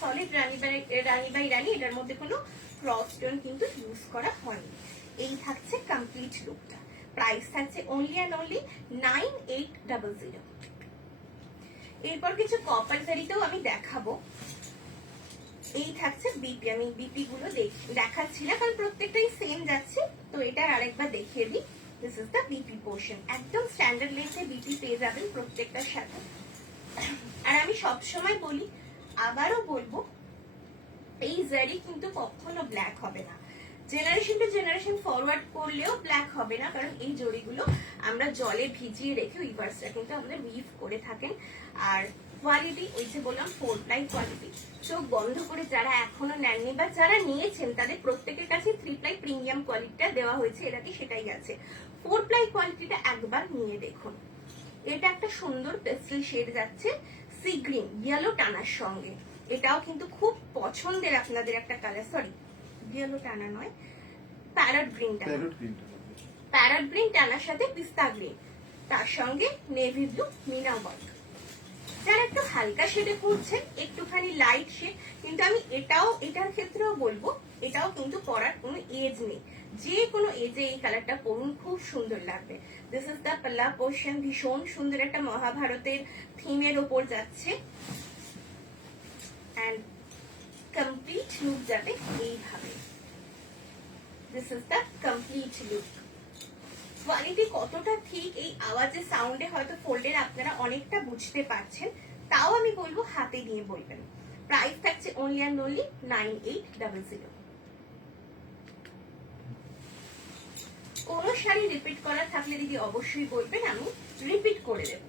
solid rani by rani. এটার মধ্যে কোনো ক্রস টোন কিন্তু ইউজ করা হয়নি। এই থাকছে কমপ্লিট লুকটা। প্রাইস থাকছে অনলি অ্যান্ড অনলি 9800। এরপর কিছু কপার জারিতেও আমি দেখাবো। এই থাকছে বিপি, আমি বিপি গুলো দেখাচ্ছি না কারণ প্রত্যেকটাই সেম যাচ্ছে, তো এটা আরেকবার দেখিয়ে দিই। This is the BP portion, একদম স্ট্যান্ডার্ড লেন্থে বিপি পেয়ে যাবেন প্রত্যেকটার সাথে। আর আমি সবসময় বলি, আবারও বলবো, এই জারি কিন্তু কখনো ব্ল্যাক হবে না। জেনারেশন টু জেনারেশন ফরওয়ার্ড করলেও ব্ল্যাক হবে না, কারণ এই জড়িগুলো আমরা জলে ভিজিয়ে রেখে উইভার্সরা কিন্তু আমাদের উইভ করে থাকেন। আর কোয়ালিটি, ওই যে বললাম 4 প্লাই কোয়ালিটি, চোখ বন্ধ করে যারা এখনো নেননি বা যারা নিয়েছেন তাদের প্রত্যেকের কাছে 3 প্লাই প্রিমিয়াম কোয়ালিটিটা দেওয়া হয়েছে, এটাতে সেটাই আছে। 4 প্লাই কোয়ালিটিটা একবার নিয়ে দেখুন। এটা একটা সুন্দর পেস্টেল শেড যাচ্ছে সি গ্রিন ইয়েলো টানার সঙ্গে, এটাও কিন্তু খুব পছন্দের আপনাদের একটা কালার। সরি, ইয়েলো টানা নয়, প্যারট গ্রিন টানা, প্যারট গ্রিন টানার সাথে পিস্তা গ্রিন, তার সঙ্গে নেভি ব্লু মিনা ওয়ার্ক। যারা একটু হালকা শেডে পড়ছেন, একটুখানি লাইট শেড, কিন্তু আমি এটার ক্ষেত্রেও বলবো, এটাও কিন্তু পরার কোনো এজ নেই, যে কোনো এজে এই কালারটা পরুন, খুব সুন্দর লাগবে। দিস ইজ দ্য পাল্লা পোর্শন। ভীষণ সুন্দর একটা মহাভারতের থিমের ওপর যাচ্ছে, অ্যান্ড কমপ্লিট লুক যাবে এইভাবে। This is the complete look. Quality কতটা ঠিক এই আওয়াজের সাউন্ডে হয়তো ফোল্ডের আপনারা অনেকটা বুঝতে পারছেন, তাও আমি বলবো হাতে নিয়ে বলবেন। প্রাইস থাকছে অনলি অ্যান্ড অনলি 9800। কোন শাড়ি রিপিট করা থাকলে দিদি অবশ্যই বলবেন, আমি রিপিট করে দেব।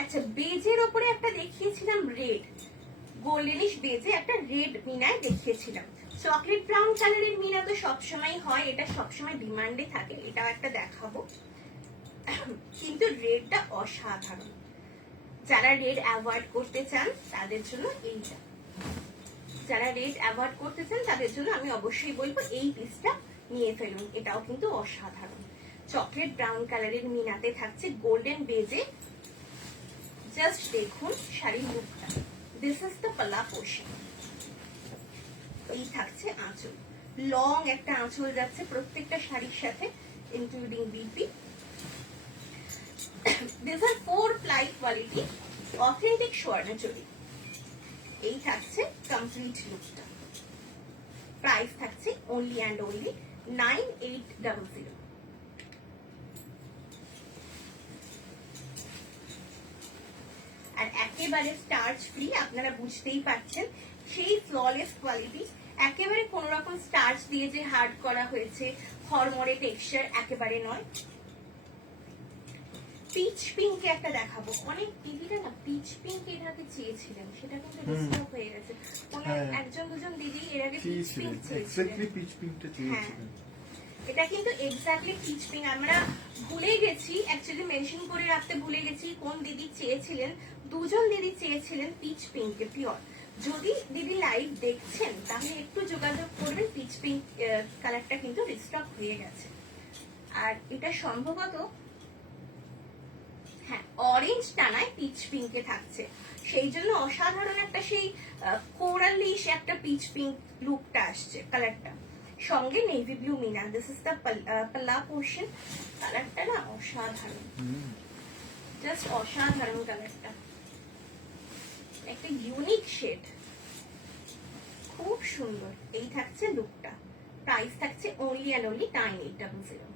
আচ্ছা, বেজের ওপরে একটা দেখিয়েছিলাম রেড, গোল্ডেনিশ বেজে একটা রেড মিনায় দেখিয়েছিলাম। চকলেট ব্রাউন কালারের মিনা তো সবসময় হয়, এটা সবসময় ডিমান্ডে থাকে, এটাও একটা দেখাবো। কিন্তু রেডটা অসাধারণ, যারা রেড অ্যাভয়েড করতে চান তাদের জন্য এইটা, যারা রেড অ্যাভয়েড করতে চান তাদের জন্য আমি অবশ্যই বলবো এই পিসটা নিয়ে ফেলুন, এটাও কিন্তু অসাধারণ। চকলেট ব্রাউন কালারের মিনাতে থাকছে গোল্ডেন বেজে। জাস্ট দেখুন শাড়ির লুকটা, দিস ইজ দ্য পাল্লা পোর্শন। এই থাকছে আঁচল, লং একটা আঁচল যাচ্ছে প্রত্যেকটা শাড়ির সাথে, including BP. These are 4-ply quality authentic Swarnachari. এই থাকছে কমপ্লিট লুকটা। প্রাইস থাকছে only and only 9800। আর একেবারে স্টার্চ ফ্রি, আপনারা বুঝতেই পারছেন সেই ফ্ললেস কোয়ালিটি, একেবারে কোন রকম স্টার্চ দিয়ে যে হার্ড করা হয়েছে হরমরে টেক্সচার একেবারে নয়। পিচ পিঙ্ক একটা দেখাবো, অনেক দিদিরা না পিচ পিঙ্ক এর আগে চেয়েছিলেন, সেটা কিন্তু ডিস্টার্ব হয়ে গেছে। একজন দুজন দিদি এর আগে পিচ পিঙ্ক চেয়েছিলেন। হ্যাঁ, এটা কিন্তু এক্স্যাক্টলি পিচ পিঙ্ক। আমরা ভুলে গেছি, অ্যাকচুয়ালি মেনশন করে রাখতে ভুলে গেছি কোন দিদি চেয়েছিলেন। দুজন দিদি চেয়েছিলেন পিচ পিঙ্কে পিওর। যদি দিদি লাইভ দেখছেন তাহলে একটু যোগাযোগ করবেন, পিচ পিঙ্ক কালারটা কিন্তু রিস্টক হয়ে গেছে। আর এটা সম্ভবত হ্যাঁ অরেঞ্জ টানায় পিচ পিঙ্কে থাকছে, সেই জন্য অসাধারণ একটা সেই কোরালিশ একটা পিচ পিঙ্ক লুকটা আসছে কালারটা, সঙ্গে নেভি ব্লু মিনা। দিস ইজ দ্য পাল্লা পোর্শন। কালারটা না অসাধারণ, জাস্ট অসাধারণ কালারটা, একটা ইউনিক শেড, খুব সুন্দর। এই থাকছে লুকটা। প্রাইস থাকছে অনলি অ্যান্ড অনলি 9800।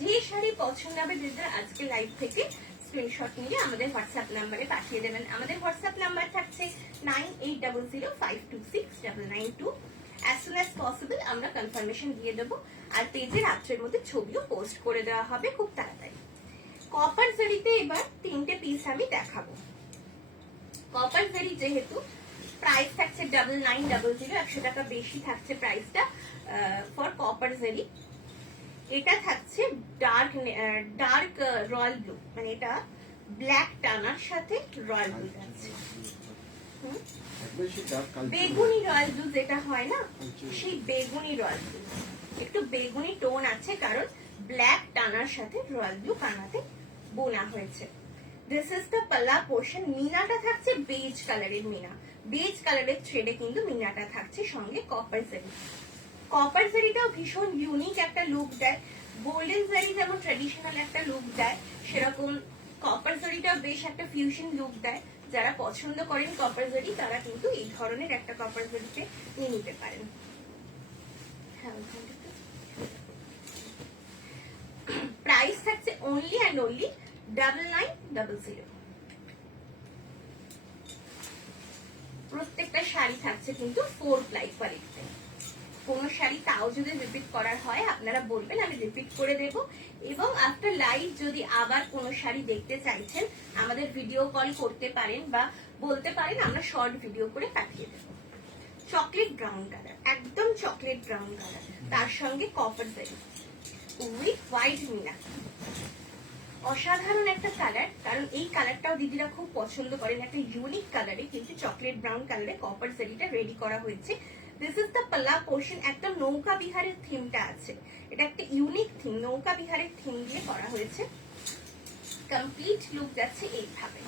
যে শাড়ি পছন্দ হবে দিদিরা আজকে লাইভ থেকে স্ক্রিনশট নিয়ে আমাদের হোয়াটসঅ্যাপ নাম্বারে পাঠিয়ে দেবেন। আমাদের হোয়াটসঅ্যাপ নাম্বার থাকছে 9800526992। অ্যাজ সুন অ্যাজ পসিবল আমরা কনফার্মেশন দিয়ে দেবো, আর পেজে রাত্রের মধ্যে ছবিও পোস্ট করে দেওয়া হবে খুব তাড়াতাড়ি। কপার জারিতে এবার 3টে পিস আমি দেখাবো। কপার জারি যেহেতু প্রাইস থাকছে 9900, 100 টাকা বেশি থাকছে প্রাইসটা ফর কপার জারি। এটা থাকছে ডার্ক রয়্যাল ব্লু, মানে এটা ব্ল্যাক টানার সাথে রয়্যাল ব্লু যাচ্ছে, বেগুনি রয়্যাল ব্লু যেটা হয় না, সেই বেগুনি রয়্যাল ব্লু, একটু বেগুনি টোন আছে কারণ ব্ল্যাক টানার সাথে রয়্যাল ব্লু কানাতে বোনা হয়েছে। দিস ইজ দ্য পাল্লা পোর্শন। মিনাটা থাকছে বেজ কালারের মিনা, বেজ কালারের থ্রেডে কিন্তু মিনাটা থাকছে, সঙ্গে কপার জারি। কপার জারিটাও ভীষণ ইউনিক একটা লুক দেয়। গোল্ডেন জারি যেমন ট্রেডিশনাল একটা লুক দেয়, সেরকম কপার জারিটাও বেশ একটা ফিউশন লুক দেয়। যারা পছন্দ করেন কপার জারি তারা কিন্তু এই ধরনের একটা কপার জারিতে নিয়ে নিতে পারেন। প্রাইস থাকছে অনলি অ্যান্ড অনলি 9900। প্রত্যেকটা শাড়ি থাকছে কিন্তু 4-ply কোয়ালিটিতে। কোন শাড়ি তাও যদি রিপিট করার হয় আপনারা বলবেন, আমি রিপিট করে দেব। এবং আফটার লাইভ যদি আবার কোন শাড়ি দেখতে চাইছেন আমাদের ভিডিও কল করতে পারেন বা বলতে পারেন, আমরা শর্ট ভিডিও করে পাঠিয়ে দেব। চকলেট ব্রাউন কালার, একদম চকলেট ব্রাউন কালার, তার সঙ্গে কপার জারি উইথ হোয়াইট মিনা। অসাধারণ একটা কালার, কারণ এই কালারটাও দিদিরা খুব পছন্দ করেন, একটা ইউনিক কালারে কিন্তু চকলেট ব্রাউন কালারে কপার জারিটা রেডি করা হয়েছে। দিস ইজ দ্য পাল্লা পোর্শন। একটা নৌকা বিহারের থিমটা আছে, এটা একটা ইউনিক থিম, নৌকা বিহারের থিম দিয়ে করা হয়েছে। কমপ্লিট লুক যাচ্ছে এইভাবে।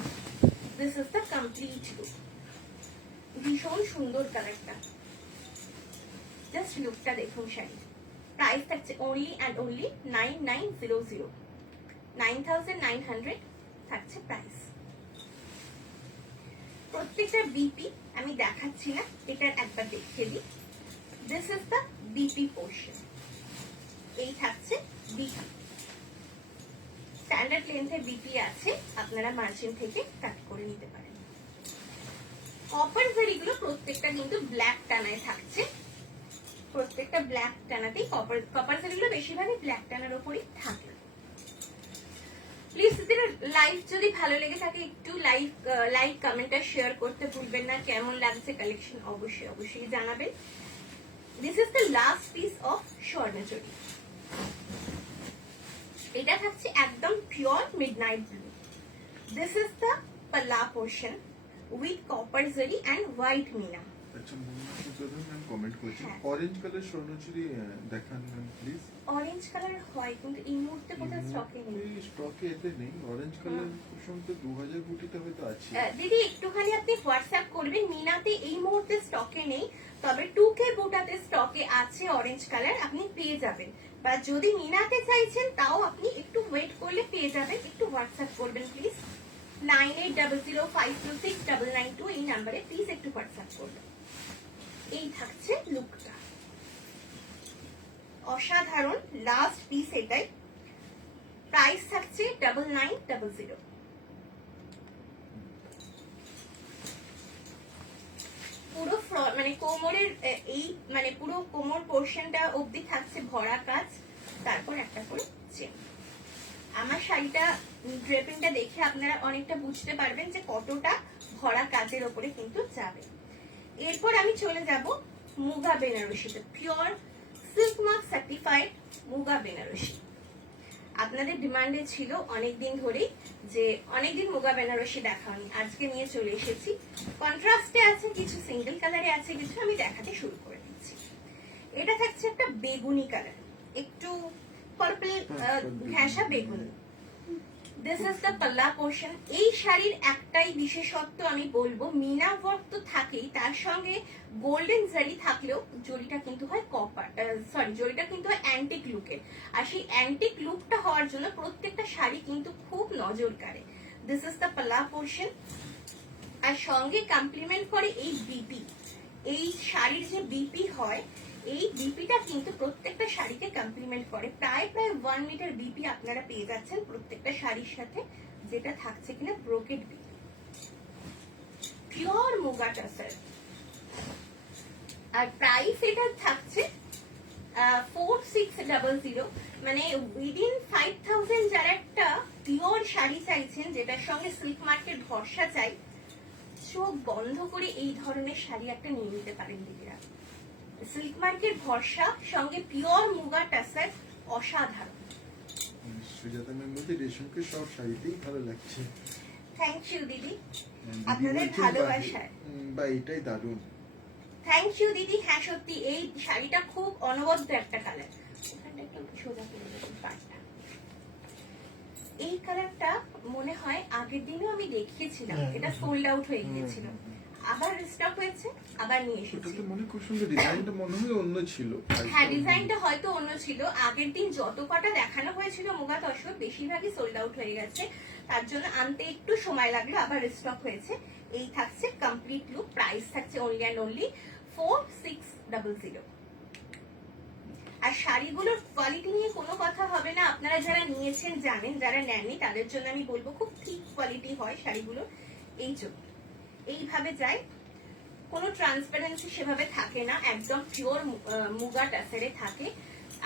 This is the complete look, ভীষণ সুন্দর কালারটা, জাস্ট লুকটা দেখুন শাড়ি। প্রাইস থাকছে অনলি অ্যান্ড অনলি 9900, 9900 থাকছে প্রাইস। প্রত্যেকটা বিপি আমি দেখাচ্ছি না, এটার একবার দেখিয়ে দিই। This is the BP portion. এই থাকছে বিপি, স্ট্যান্ডার্ড লেন্থের বিপি আছে, আপনারা মার্জিন থেকে কাট করে নিতে পারেন। কপার জারিগুলো প্রত্যেকটা কিন্তু ব্ল্যাক টানায় থাকছে, প্রত্যেকটা ব্ল্যাক টানাতেই কপার জারিগুলো বেশিরভাগই ব্ল্যাক টানার উপরই থাকে। প্লিজ লাইভ যদি ভালো লেগে থাকে একটু লাইক কমেন্ট আর শেয়ার করতে ভুলবেন না। কেমন লাগছে কালেকশন অবশ্যই অবশ্যই জানাবেন। This is the last piece of swarnachuri. এটা থাকছে একদম pure midnight blue. This is the পাল্লা portion with copper zari and white meena. আচ্ছা ম্যাম কমেন্ট করছি, হ্যাঁ। অরেঞ্জ কালার স্বর্ণচুরি দেখান ম্যাম প্লিজ। অরেঞ্জ কালার হয় কিন্তু এই মুহূর্তে কোথাও স্টকে নেই। স্টকে এতে নেই অরেঞ্জ কালার, সম্ভবত 2000 কোটিতে হয়তো আছে। দিদি একটুখানি আপনি হোয়াটসঅ্যাপ করবেন, মিনাতে এই মুহূর্তে স্টকে নেই, তবে 2K বুটাতে স্টকে আছে অরেঞ্জ কালার, আপনি পেয়ে যাবেন। বা যদি মিনাতে চাইছেন তাও আপনি একটু ওয়েট করলে পেয়ে যাবেন, একটু হোয়াটসঅ্যাপ করবেন প্লিজ। 9800526992 এই নাম্বারে প্লিজ একটু হোয়াটসঅ্যাপ করবেন। এই থাকছে লুকটা, অসাধারণ লাস্ট পিস এটাই। প্রাইস থাকছে 9900। পুরো মানে কোমরের এই মানে পুরো কোমর পোর্শনটা অবধি থাকছে ভরা কাজ, তারপর একটা করে চেন। আমার শাড়িটা ড্রেপিংটা দেখে আপনারা অনেকটা বুঝতে পারবেন যে কতটা ভরা কাজের ওপরে কিন্তু যাবে। এরপর আমি চলে যাব মুগা বেনারসিতে, pure silk mark certified muga Banarasi. আপনাদের ডিমান্ডে ছিল অনেকদিন ধরেই যে অনেকদিন মুগা বেনারসি দেখানি, আজকে নিয়ে চলে এসেছি। কন্ট্রাস্টে আছে কিছু, সিঙ্গেল কালারে আছে কিছু, আমি দেখাতে শুরু করে দিচ্ছি। এটা থাকছে একটা বেগুনি কালার, একটু পার্পল ঘেঁষা বেগুনি। দিস ইজ দ্য পাল্লা পোর্শন। এই শাড়ির একটাই বিশেষত্ব আমি বলবো, মিনা ওয়ার্ক তো থাকেই, তার সঙ্গে গোল্ডেন জারি থাকলেও জরিটা কিন্তু হয় কপার, জরিটা কিন্তু হয় অ্যান্টিক লুকের। আর সেই অ্যান্টিক লুকটা হওয়ার জন্য প্রত্যেকটা শাড়ি কিন্তু খুব নজর কাড়ে। দিস ইজ দ্য পাল্লা পোর্শন। আর সঙ্গে কমপ্লিমেন্ট করে এই বিপি, এই শাড়ির যে বিপি হয়, এই বিপিটা কিন্তু প্রত্যেকটা শাড়িকে কমপ্লিমেন্ট করে। প্রায় 1 মিটার বিপি আপনারা পেয়ে যাচ্ছেন প্রত্যেকটা শাড়ির সাথে, যেটা থাকছে কিনা ব্রোকেড বিপি, পিওর মুগা টাসের। আর প্রাইস এটা থাকছে 4600, মানে উইদিন 5000 যারা একটা পিওর শাড়ি চাইছেন যেটার সঙ্গে সিল্ক মার্কের ভরসা চাই, চোখ বন্ধ করে এই ধরনের শাড়ি একটা নিয়ে নিতে পারেন দিদিরা। সিল্ক মার্কের ভরসা সঙ্গে পিওর মুগা টাসার, অসাধারণ। সুজাতা ম্যাম বলতে রেশমকে সব শাড়িতেই ভালো লাগছে। থ্যাংক ইউ দিদি, আপনাদের ভালোবাসায় বা এটাই দারুণ। থ্যাংক ইউ দিদি। হ্যাঁ সত্যি এই শাড়িটা খুব অনবদ্য একটা কালার। এখানটা একটু সোজা করে দেবেন পাটটা। এই কালারটা মনে হয় আগের দিনও আমি দেখিয়েছিলাম, এটা সোল্ড আউট হয়ে গিয়েছিল, আবার রিস্টক হয়েছে, আবার নিয়ে এসেছি। এটা মনে খুব সুন্দর, ডিজাইনটা মনে হয় অন্য ছিল। হ্যাঁ ডিজাইনটা হয়তো অন্য ছিল, আগের দিন যত কটা দেখানো হয়েছিল মুগা তসর বেশিরভাগই সোল্ড আউট হয়ে গেছে, তার জন্য আনতে একটু সময় লাগলো, আবার রিস্টক হয়েছে। এই থাকছে কমপ্লিট লুক। প্রাইস থাকছে অনলি অ্যান্ড অনলি 4600। আর শাড়িগুলোর কোয়ালিটি নিয়ে কোনো কথা হবে না, আপনারা যারা নিয়েছেন জানেন, যারা নেননি তাদের জন্য আমি বলবো খুব ঠিক কোয়ালিটি হয় শাড়িগুলো। এই জন্য এইভাবে যায়, কোনো ট্রান্সপারেন্সি সেভাবে থাকে না, একদম পিওর মুগা টাসেরে থাকে।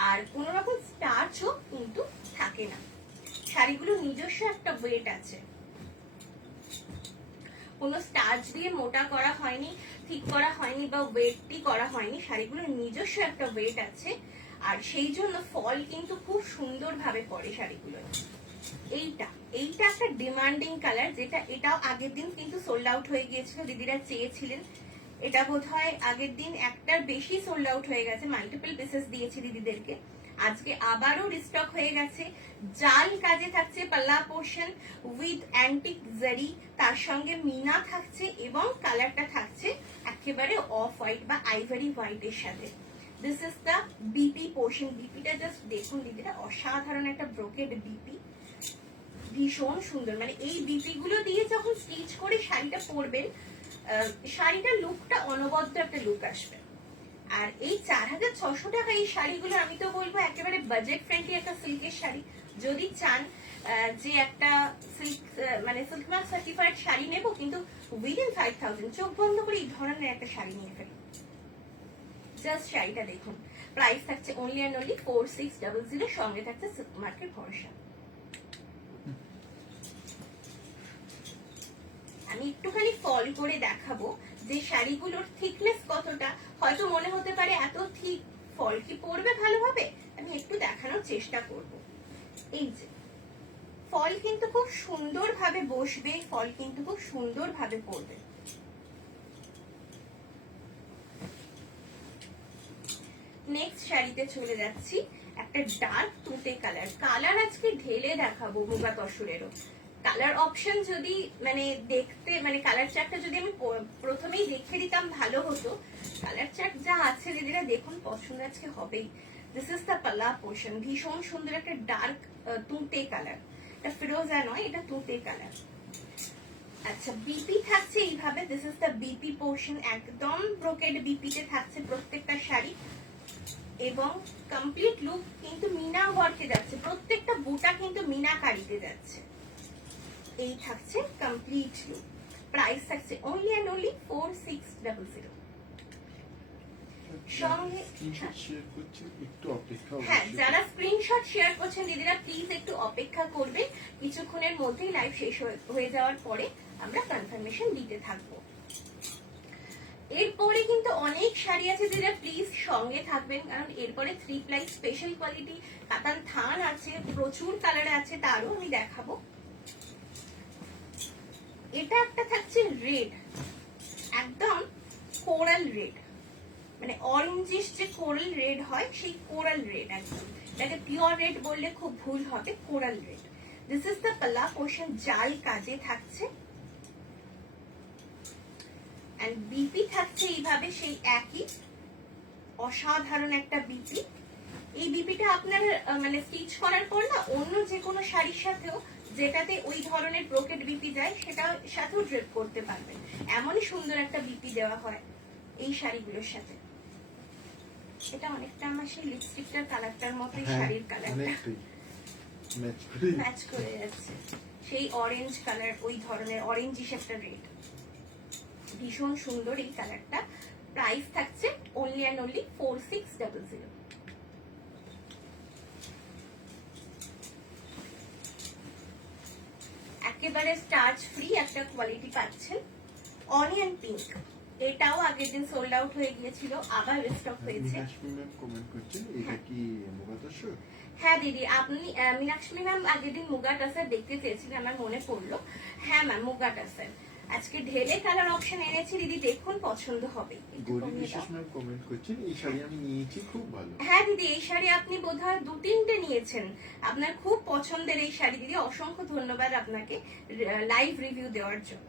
আর কোনো রকম স্টার্চও কিন্তু থাকে না। শাড়িগুলো নিজস্ব একটা ওয়েট আছে, কোনো স্টার্চ দিয়ে মোটা করা হয়নি, ঠিক করা হয়নি বা ওয়েটটি করা হয়নি, শাড়িগুলোর নিজস্ব একটা ওয়েট আছে। আর সেই জন্য ফল কিন্তু খুব সুন্দরভাবে পড়ে শাড়িগুলো। এইটা একটা ডিমান্ডিং কালার, যেটা এটাও আগের দিন কিন্তু সোল্ড আউট হয়ে গিয়েছিল, দিদিরা চেয়েছিলেন। এটা বোধহয় আগের দিন একটার বেশি সোল্ড আউট হয়ে গেছে, মাল্টিপল পিসেস দিয়েছি দিদিদেরকে। আজকে আবারও রিস্টক হয়ে গেছে। জাল কাজে থাকছে পাল্লা পোর্শন উইথ অ্যান্টিক জারি, তার সঙ্গে মিনা থাকছে এবং কালারটা থাকছে একেবারে অফ হোয়াইট বা আইভারি হোয়াইটের সাথে। This is the BP portion. বিপিটা জাস্ট দেখুন দিদিরা, অসাধারণ একটা ব্রোকেড বিপি, ভীষণ সুন্দর। মানে এই বিপি গুলো দিয়ে যখন স্টিচ করে শাড়িটা পরবেন, শাড়িটার লুকটা অনবদ্য একটা লুক আসবে। আর এই 4600 টাকা এই শাড়িগুলো আমি তো বলবো একেবারে বাজেট ফ্রেন্ডলি একটা সিল্কের শাড়ি। যদি চান যে একটা সিল্ক মানে সিল্ক মার্ক সার্টিফাইড শাড়ি নেবো কিন্তু উইদিন 5000, চোখ বন্ধ করে এই ধরনের একটা শাড়ি নিয়ে ফেলুন। জাস্ট শাড়িটা দেখুন, প্রাইস থাকছে অনলি অ্যান্ড অনলি 4600, সঙ্গে থাকছে সিল্ক মার্কের ভরসা। আমি একটুখানি ফল করে দেখাবো যে শাড়িগুলোর থিকনেস কতটা। হয়তো মনে হতে পারে এত থিক ফল কি পড়বে ভালোভাবে, আমি একটু দেখানোর চেষ্টা করব। এই যে ফল কিন্তু খুব সুন্দর ভাবে বসবে, ফল কিন্তু খুব সুন্দর ভাবে পড়বে। নেক্সট শাড়িতে চলে যাচ্ছি, একটা ডার্ক তুতে কালার। কালার আজকে ঢেলে দেখাবো মুগা তসরেরও। কালার অপশন যদি মানে দেখতে মানে কালার চার্টটা যদি আমি প্রথমেই দেখে দিতাম ভালো হতো। কালার চার্ট যা আছে দিদিরা দেখুন, পছন্দ আজকে হবেই। দিস ইজ দ্য পাল্লা পোর্শন, ভীষণ সুন্দর একটা ডার্ক তুতে কালার। এটা ফিরোজা নয়, এটা তুতে কালার। আচ্ছা, বিপি থাকছে এইভাবে, this is the BP portion, একদম ব্রোকেড বিপিতে থাকছে প্রত্যেকটা শাড়ি এবং কমপ্লিট লুক কিন্তু মিনা ওয়ার্কে যাচ্ছে, প্রত্যেকটা বুটা কিন্তু মিনাকারিতে যাচ্ছে। এই থাকছে কমপ্লিট লুক, প্রাইস থাকছে অনলি অ্যান্ড অনলি 4600। সঙ্গে হ্যাঁ, যারা স্ক্রিনশট শেয়ার করছেন দিদিরা প্লিজ একটু অপেক্ষা করবেন, কিছুক্ষণের মধ্যেই লাইভ শেষ হয়ে যাওয়ার পরে আমরা কনফার্মেশন দিতে থাকবো। এরপরে কিন্তু অনেক শাড়ি আছে দিদিরা, প্লিজ সঙ্গে থাকবেন, কারণ এরপরে 3 প্লাই স্পেশাল কোয়ালিটি কাতান থান আছে, প্রচুর কালার আছে, তারও আমি দেখাবো। এটা একটা থাকছে রেড, একদম কোরাল রেড, মানে অরেঞ্জিশ যে কোরাল রেড হয় সেই কোরাল রেড, একদম এটাকে পিওর রেড বললে খুব ভুল হবে, coral red. This is the পাল্লা পোর্শন, জাল কাজে থাকছে এন্ড বিপি থাকছে এইভাবে সেই একই অসাধারণ একটা বিপি। এই বিপিটা আপনার মানে স্টিচ করার পর না অন্য যে কোনো শাড়ির সাথেও যেটাতে ওই ধরনের ব্রোকেড বিপি যায় সেটার সাথেও ড্রেপ করতে পারবেন, এমনই সুন্দর একটা বিপি দেওয়া হয় এই শাড়িগুলোর সাথে। এটা অনেকটা আমার সেই লিপস্টিকটার কালারটার মতোই শাড়ির কালারটা ম্যাচ করে যাচ্ছে, সেই অরেঞ্জ কালার, ওই ধরনের অরেঞ্জিশ একটা রেড, ভীষণ সুন্দর এই কালারটা। প্রাইস থাকছে অনলি অ্যান্ড অনলি 4600। একেবারে স্টার্চ ফ্রি একটা কোয়ালিটি পাচ্ছেন, অনিয়ন পিঙ্ক। এটাও আগের দিন সোল্ড আউট হয়ে গিয়েছিল, আবার রিস্টক হয়েছে। হ্যাঁ দিদি, আপনি মীনাক্ষী ম্যাম আগের দিন মুগা টাসার দেখতে চেয়েছিলেন, আমার মনে পড়লো। হ্যাঁ ম্যাম, মুগা টাসার আজকে ঢেলে কালার অপশন এনেছি দিদি, দেখুন পছন্দ হবে। হ্যাঁ দিদি, এই শাড়ি আপনি বোধহয় 2-3টে নিয়েছেন, আপনার খুব পছন্দের এই শাড়ি দিদি, অসংখ্য ধন্যবাদ আপনাকে লাইভ রিভিউ দেওয়ার জন্য।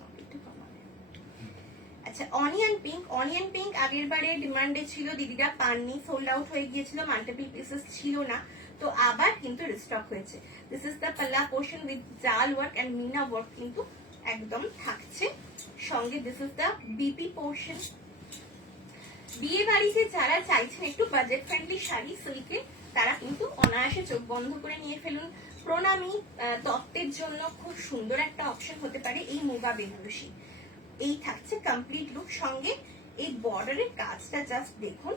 আচ্ছা, অনিয়ন পিঙ্ক। অনিয়ন পিঙ্ক আগের বারে ডিমান্ডে ছিল, দিদিরা পাননি, সোল্ড আউট হয়ে গিয়েছিল, মাল্টিপল পিসেস ছিল না, তো আবার কিন্তু রিস্টক হয়েছে। দিস ইজ দ্য পাল্লা পোর্শন উইথ জাল ওয়ার্ক এন্ড মিনা ওয়ার্ক কিন্তু একদম থাকছে সঙ্গে। This is the BP portion. বিয়ে বাড়িতে যারা চাইছেন একটু বাজেট ফ্রেন্ডলি শাড়ি সিল্কে, তারা কিন্তু অনায়াসে চোখ বন্ধ করে নিয়ে ফেলুন। প্রণামী তত্ত্বের জন্য খুব সুন্দর একটা অপশন হতে পারে এই মুগা বেনারসি। এই থাকছে কমপ্লিট লুক, সঙ্গে এই বর্ডারের কাজটা জাস্ট দেখুন,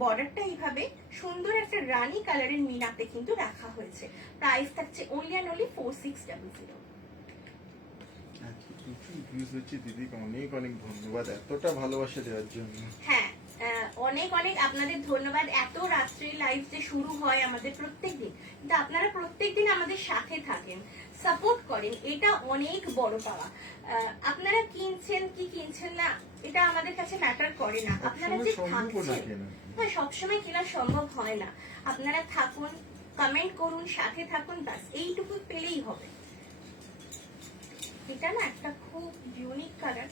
বর্ডারটা এইভাবে সুন্দর একটা রানী কালারের মিনাতে কিন্তু রাখা হয়েছে। প্রাইস থাকছে অনলি অ্যান্ড অনলি 4600। অনেক অনেক ধন্যবাদ এতটা ভালোবাসা দেওয়ার জন্য। হ্যাঁ, অনেক অনেক আপনাদের ধন্যবাদ। এত রাত্রে লাইভ যে শুরু হয় আমাদের প্রত্যেকদিন, কিন্তু আপনারা প্রত্যেকদিন আমাদের সাথে থাকেন, সাপোর্ট করেন, এটা অনেক বড় পাওয়া। আপনারা কিনছেন কি কিনছেন না এটা আমাদের কাছে ম্যাটার করে না, আপনারা যে থাকছেন, হ্যাঁ সবসময় কেনা সম্ভব হয় না, আপনারা থাকুন, কমেন্ট করুন, সাথে থাকুন, বাস এইটুকু পেলেই হবে। এটা না একটা খুব ইউনিক কালার,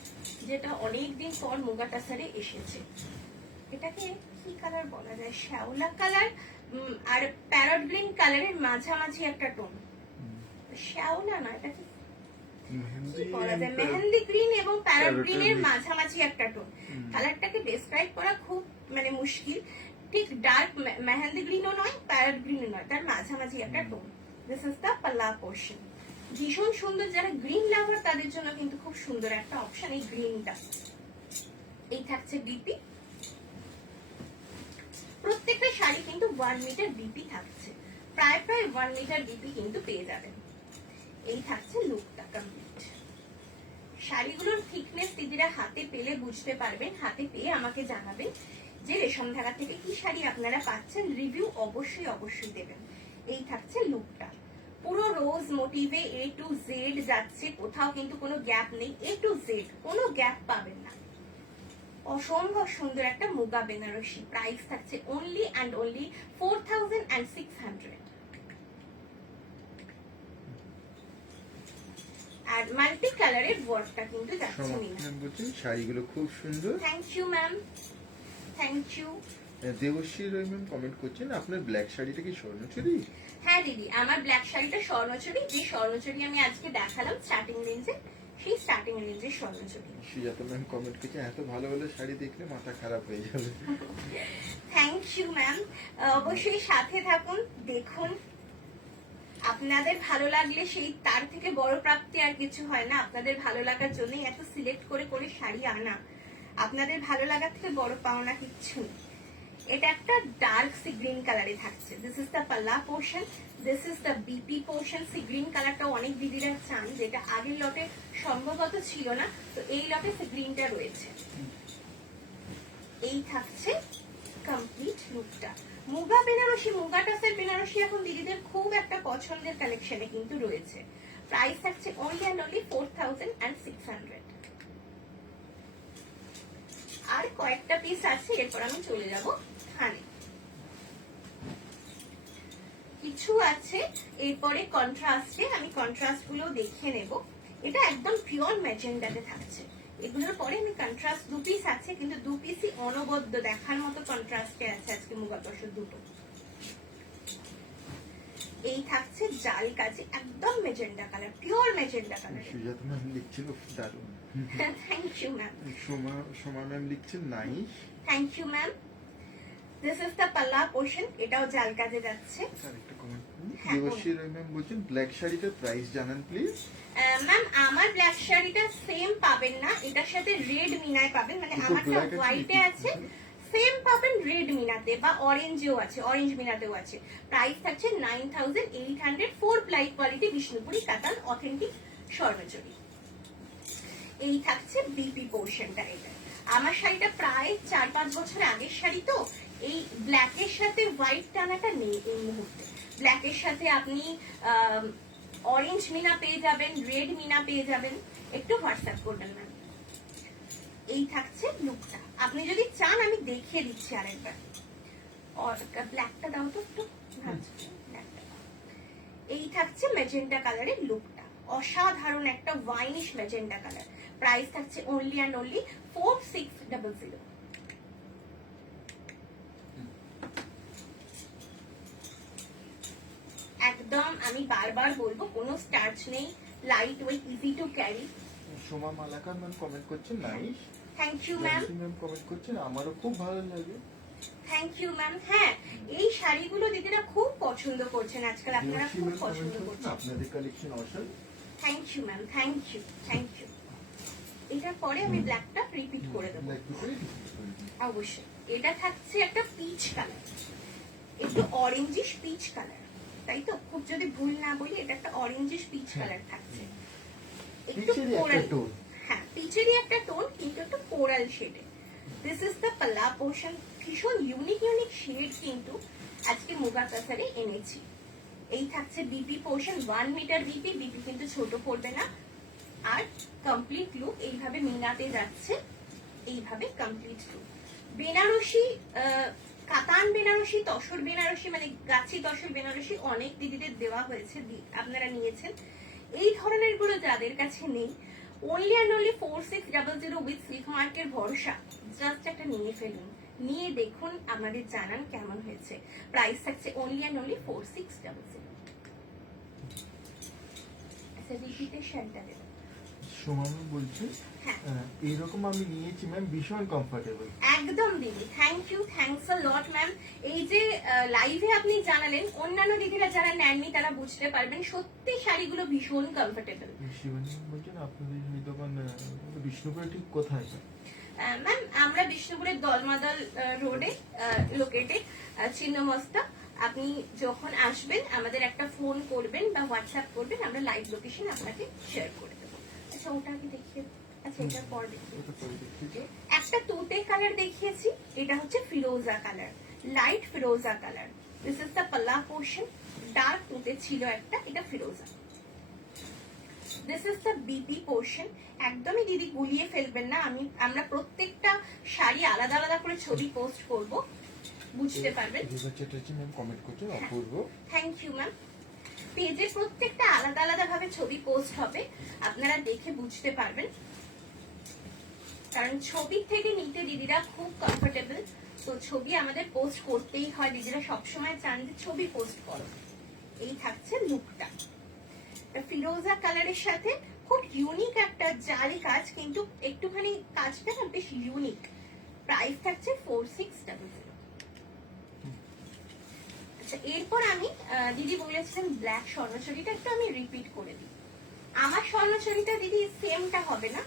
যেটা অনেকদিন পর মুগা টাসারে এসেছে। এটাকে কি কালার বলা যায়, শ্যাওলা কালার আর প্যারট গ্রিন কালারের মাঝামাঝি একটা টোন, শ্যাওলা না, এটা কি মেহেন্দি কি বলা যায়, and মেহেন্দি গ্রিন এবং প্যারট Parrot গ্রিনের mix. মাঝামাঝি একটা টোন। কালারটাকে ডেসক্রাইব করা খুব মানে মুশকিল, ঠিক ডার্ক মেহেন্দি গ্রিনও নয়, প্যারট গ্রিনও নয়, তার মাঝামাঝি একটা টোন। দিস ইজ দ্য পাল্লা পোর্শন। ভীষণ সুন্দর, যারা গ্রিন লাভার তাদের জন্য কিন্তু খুব সুন্দর একটা অপশন এই গ্রিনটা। এই থাকছে বিপি, প্রত্যেকটা শাড়ি কিন্তু 1 মিটার বিপি থাকছে, প্রায় 1 মিটার বিপি কিন্তু পেয়ে যাবেন। এই থাকছে লুকটা কমপ্লিট। শাড়িগুলোর থিকনেস দিদিরা হাতে পেলে বুঝতে পারবেন, হাতে পেয়ে আমাকে জানাবেন যে রেশম ধাগা থেকে কি শাড়ি আপনারা পাচ্ছেন, রিভিউ অবশ্যই অবশ্যই দেবেন। এই থাকছে লুকটা, পুরো রোজ মোটিভে A to Z যাচ্ছে, কোথাও কিন্তু কোনো গ্যাপ নেই, A to Z কোনো গ্যাপ পাবেন না। অসম্ভব সুন্দর একটা মুগা বেনারসি, প্রাইস থাকছে অনলি অ্যান্ড অনলি 4600। আর মাল্টি কালারের ওয়ার্কটা কিন্তু যাচ্ছে মিনা। সমাপ্তি বলছেন শাড়িগুলো খুব সুন্দর। Thank you ma'am, thank you. Debashree Roy ma'am comment করছেন আপনার ব্ল্যাক শাড়িটা কি স্বর্ণচুরি? হ্যাঁ দিদি, আমার ব্ল্যাক শাড়িটা স্বর্ণচুরি, যে স্বর্ণচুরি আমি আজকে দেখালাম স্টার্টিং রেঞ্জে, সেই স্টার্টিং রেঞ্জের স্বর্ণচুরি। সুজাতা ম্যাম কমেন্ট করছেন এত ভালো ভালো শাড়ি দেখলে মাথা খারাপ হয়ে যাবে। থ্যাংক ইউ ম্যাম, অবশ্যই সাথে থাকুন, দেখুন। আপনাদের ভালো লাগলে সেই তার থেকে বড় প্রাপ্তি আর কিছু হয় না। আপনাদের ভালো লাগার জন্যই এত সিলেক্ট করে করে শাড়ি আনা, আপনাদের ভালো লাগার থেকে বড় পাওনা কিচ্ছু নেই। এটা একটা ডার্ক সি গ্রিন কালারে থাকছে, দিস ইজ দ্য পাল্লা portion, this is the BP portion. Sea green কালারটা অনেক দিদিরা চান, যেটা আগের লটে সম্ভবত ছিল না, তো এই লটে সি গ্রিনটা রয়েছে। এই থাকছে কমপ্লিট লুকটা। মুগা বেনারসি, মুগা টাসের বেনারসি এখন দিদিদের খুব একটা পছন্দের কালেকশনে কিন্তু রয়েছে। প্রাইস থাকছে অনলি অ্যান্ড অনলি 4600। আর কয়েকটা পিস আছে, এরপর আমি চলে যাব থানে। কিছু আছে এরপরে কন্ট্রাস্টে, আমি কন্ট্রাস্ট গুলো দেখে নেব। এটা একদম পিওর ম্যাজেন্ডাতে থাকছে, এগুলোর পরে আমি কন্ট্রাস্ট 2 পিস আছে, কিন্তু 2 পিসই অনবদ্য দেখার মতো কন্ট্রাস্টে আছে আজকে মুগা তসর দুটো। এই থাকছে জাল কাজে একদম magenta colour, pure magenta colour. Sujata ma'am লিখছেন উফ, দারুণ। Thank you ma'am. Soma ma'am লিখছেন nice. Thank you ma'am. This is the পাল্লা পোর্শন, এটাও জাল কাজে যাচ্ছে। আরেকটা কমেন্ট হ্যাঁ, দেবশ্রী রয় ম্যাম বলছেন ব্ল্যাক শাড়িটার প্রাইস জানান প্লিজ। ম্যাম আমার ব্ল্যাক শাড়িটা সেম পাবেন না, এটার সাথে রেড মিনায় পাবেন, মানে কিন্তু আমারটা black আছে হোয়াইটে নাকি? আছে, সেম পাবেন রেড মিনাতে বা অরেঞ্জেও আছে, অরেঞ্জ মিনাতেও আছে। প্রাইস থাকছে 9800, 4 প্লাই কোয়ালিটি বিষ্ণুপুরি কাতান অথেন্টিক স্বর্ণচুরি। এই থাকছে বিপি পোর্শনটা। এটা আমার শাড়িটা প্রায় 4-5 বছর আগের শাড়ি, তো এই ব্ল্যাকের সাথে হোয়াইট টানাটা নেই এই মুহূর্তে। ব্ল্যাকের সাথে আপনি অরেঞ্জ মিনা পেয়ে যাবেন, রেড মিনা পেয়ে যাবেন, একটু হোয়াটসঅ্যাপ করবেন ম্যাম। এই থাকছে লুকটা, আপনি যদি চান আমি দেখিয়ে দিচ্ছি আরেকবার। ব্ল্যাকটা দাও তো একটু, ব্ল্যাকটা। এই থাকছে ম্যাজেন্টা কালারের লুকটা, অসাধারণ একটা ওয়াইনিশ ম্যাজেন্টা কালার। প্রাইস থাকছে অনলি অ্যান্ড অনলি 4600। একদম আমি বারবার বলবো, কোনো স্টার্চ নেই, light weight, easy to carry. Soma Malakar ma'am comment করছেন nice. Thank you ma'am. Ma'am comment করছেন আমারও খুব ভালো লাগে। Thank you ma'am. হ্যাঁ, এই শাড়িগুলো দিদিরা খুব পছন্দ করছেন আজকাল, আপনারা দেবশ্রী খুব ম্যাম পছন্দ কমেন্ট করছেন করছেন। আপনাদের collection awesome. Thank you ma'am, thank you, thank you. এটার পরে আমি ব্ল্যাকটা রিপিট করে দেবো অবশ্যই। এটা থাকছে একটা পিচ কালার, একটু অরেঞ্জিশ পিচ কালার, তাই তো? খুব যদি ভুল না বলি, এটা একটা অরেঞ্জিশ পিচ কালার থাকছে, একটু কোরাল। হ্যাঁ, পিচেরই একটা টোন, কিন্তু একটু কোরাল শেডে। দিস ইজ দ্য পাল্লা পোর্শন। ভীষণ ইউনিক ইউনিক শেড কিন্তু আজকে মুগা কাসারে এনেছি। এই থাকছে BP portion, 1 metre BP, BP কিন্তু ছোট পড়বে না। আর কমপ্লিট লুক এইভাবে মিনাতে যাচ্ছে, এইভাবে কমপ্লিট লুক। বেনারসি, কাতান বেনারসি, তসর বেনারসি, মানে গাছি তসর বেনারসি অনেক দিদিদের দেওয়া হয়েছে, আপনারা নিয়েছেন। এই ধরনের গুলো যাদের কাছে নেই, only and only 4600 with silk মার্কের ভরসা, জাস্ট একটা নিয়ে ফেলুন, নিয়ে দেখুন, আমাদের জানান কেমন হয়েছে। প্রাইস থাকছে অনলি অ্যান্ড অনলি 4600। আচ্ছা, রিপিটের শাড়িটা দেবেন। সোমা ম্যাম বলছে হ্যাঁ। এইরকম আমি নিয়েছি ম্যাম, ভীষণ কমফোর্টেবল। একদম দিদি, থ্যাংকস আ লট ম্যাম। এই যে লাইভে আপনি জানালেন, অন্যান্য দিদিরা যারা নেননি তারা বুঝতে পারবেন, সত্যি শাড়িগুলো ভীষণ কমফোর্টেবল। শিবানী বলছেন আপনাদের এই দোকান বিষ্ণুপুরে ঠিক কোথায়? ম্যাম আমরা বিষ্ণুপুরের দলমাদল রোডে লোকেটেড, চিহ্নমস্তা। আপনি যখন আসবেন আমাদের একটা ফোন করবেন বা হোয়াটসঅ্যাপ করবেন, আমরা লাইভ লোকেশন আপনাকে শেয়ার করে দেবো। আচ্ছা ওটা আমি দেখিয়ে, আচ্ছা এটার পর দেখিয়ে। একটা তুতে কালার দেখিয়েছি, এটা হচ্ছে ফিরোজা কালার, লাইট ফিরোজা কালার। দিস ইজ দ্য পাল্লা পোর্শন, ডার্ক তুতে ছিল একটা, এটা ফিরোজা। This is the BP portion. একদমই দিদি গুলিয়ে ফেলবেন না, আমরা প্রত্যেকটা শাড়ি আলাদা আলাদা করে ছবি পোস্ট করব, বুঝতে পারবেন। চ্যাটার্জি ম্যাম কমেন্ট করছেন অপূর্ব। Thank you ma'am. পেজে প্রত্যেকটা আলাদা আলাদা ভাবে ছবি পোস্ট হবে, আপনারা দেখে বুঝতে পারবেন। কারণ ছবি থেকে নিতে দিদিরা খুব কমফোর্টেবল, তো ছবি আমাদের পোস্ট করতেই হয়। দিদিরা সবসময় চান যে ছবি পোস্ট করো। এই থাকছে লুকটা, ফিরোজা কালারের সাথে খুব ইউনিক একটা জালি কাজ, কিন্তু একটুখানি কাজটা না বেশ ইউনিক। প্রাইস থাকছে 4600। আচ্ছা এরপর আমি দিদি বলেছিলেন ব্ল্যাক স্বর্ণচরীটা, একটু আমি রিপিট করে দিই। আমার স্বর্ণচরীটা দিদি সেমটা হবে না,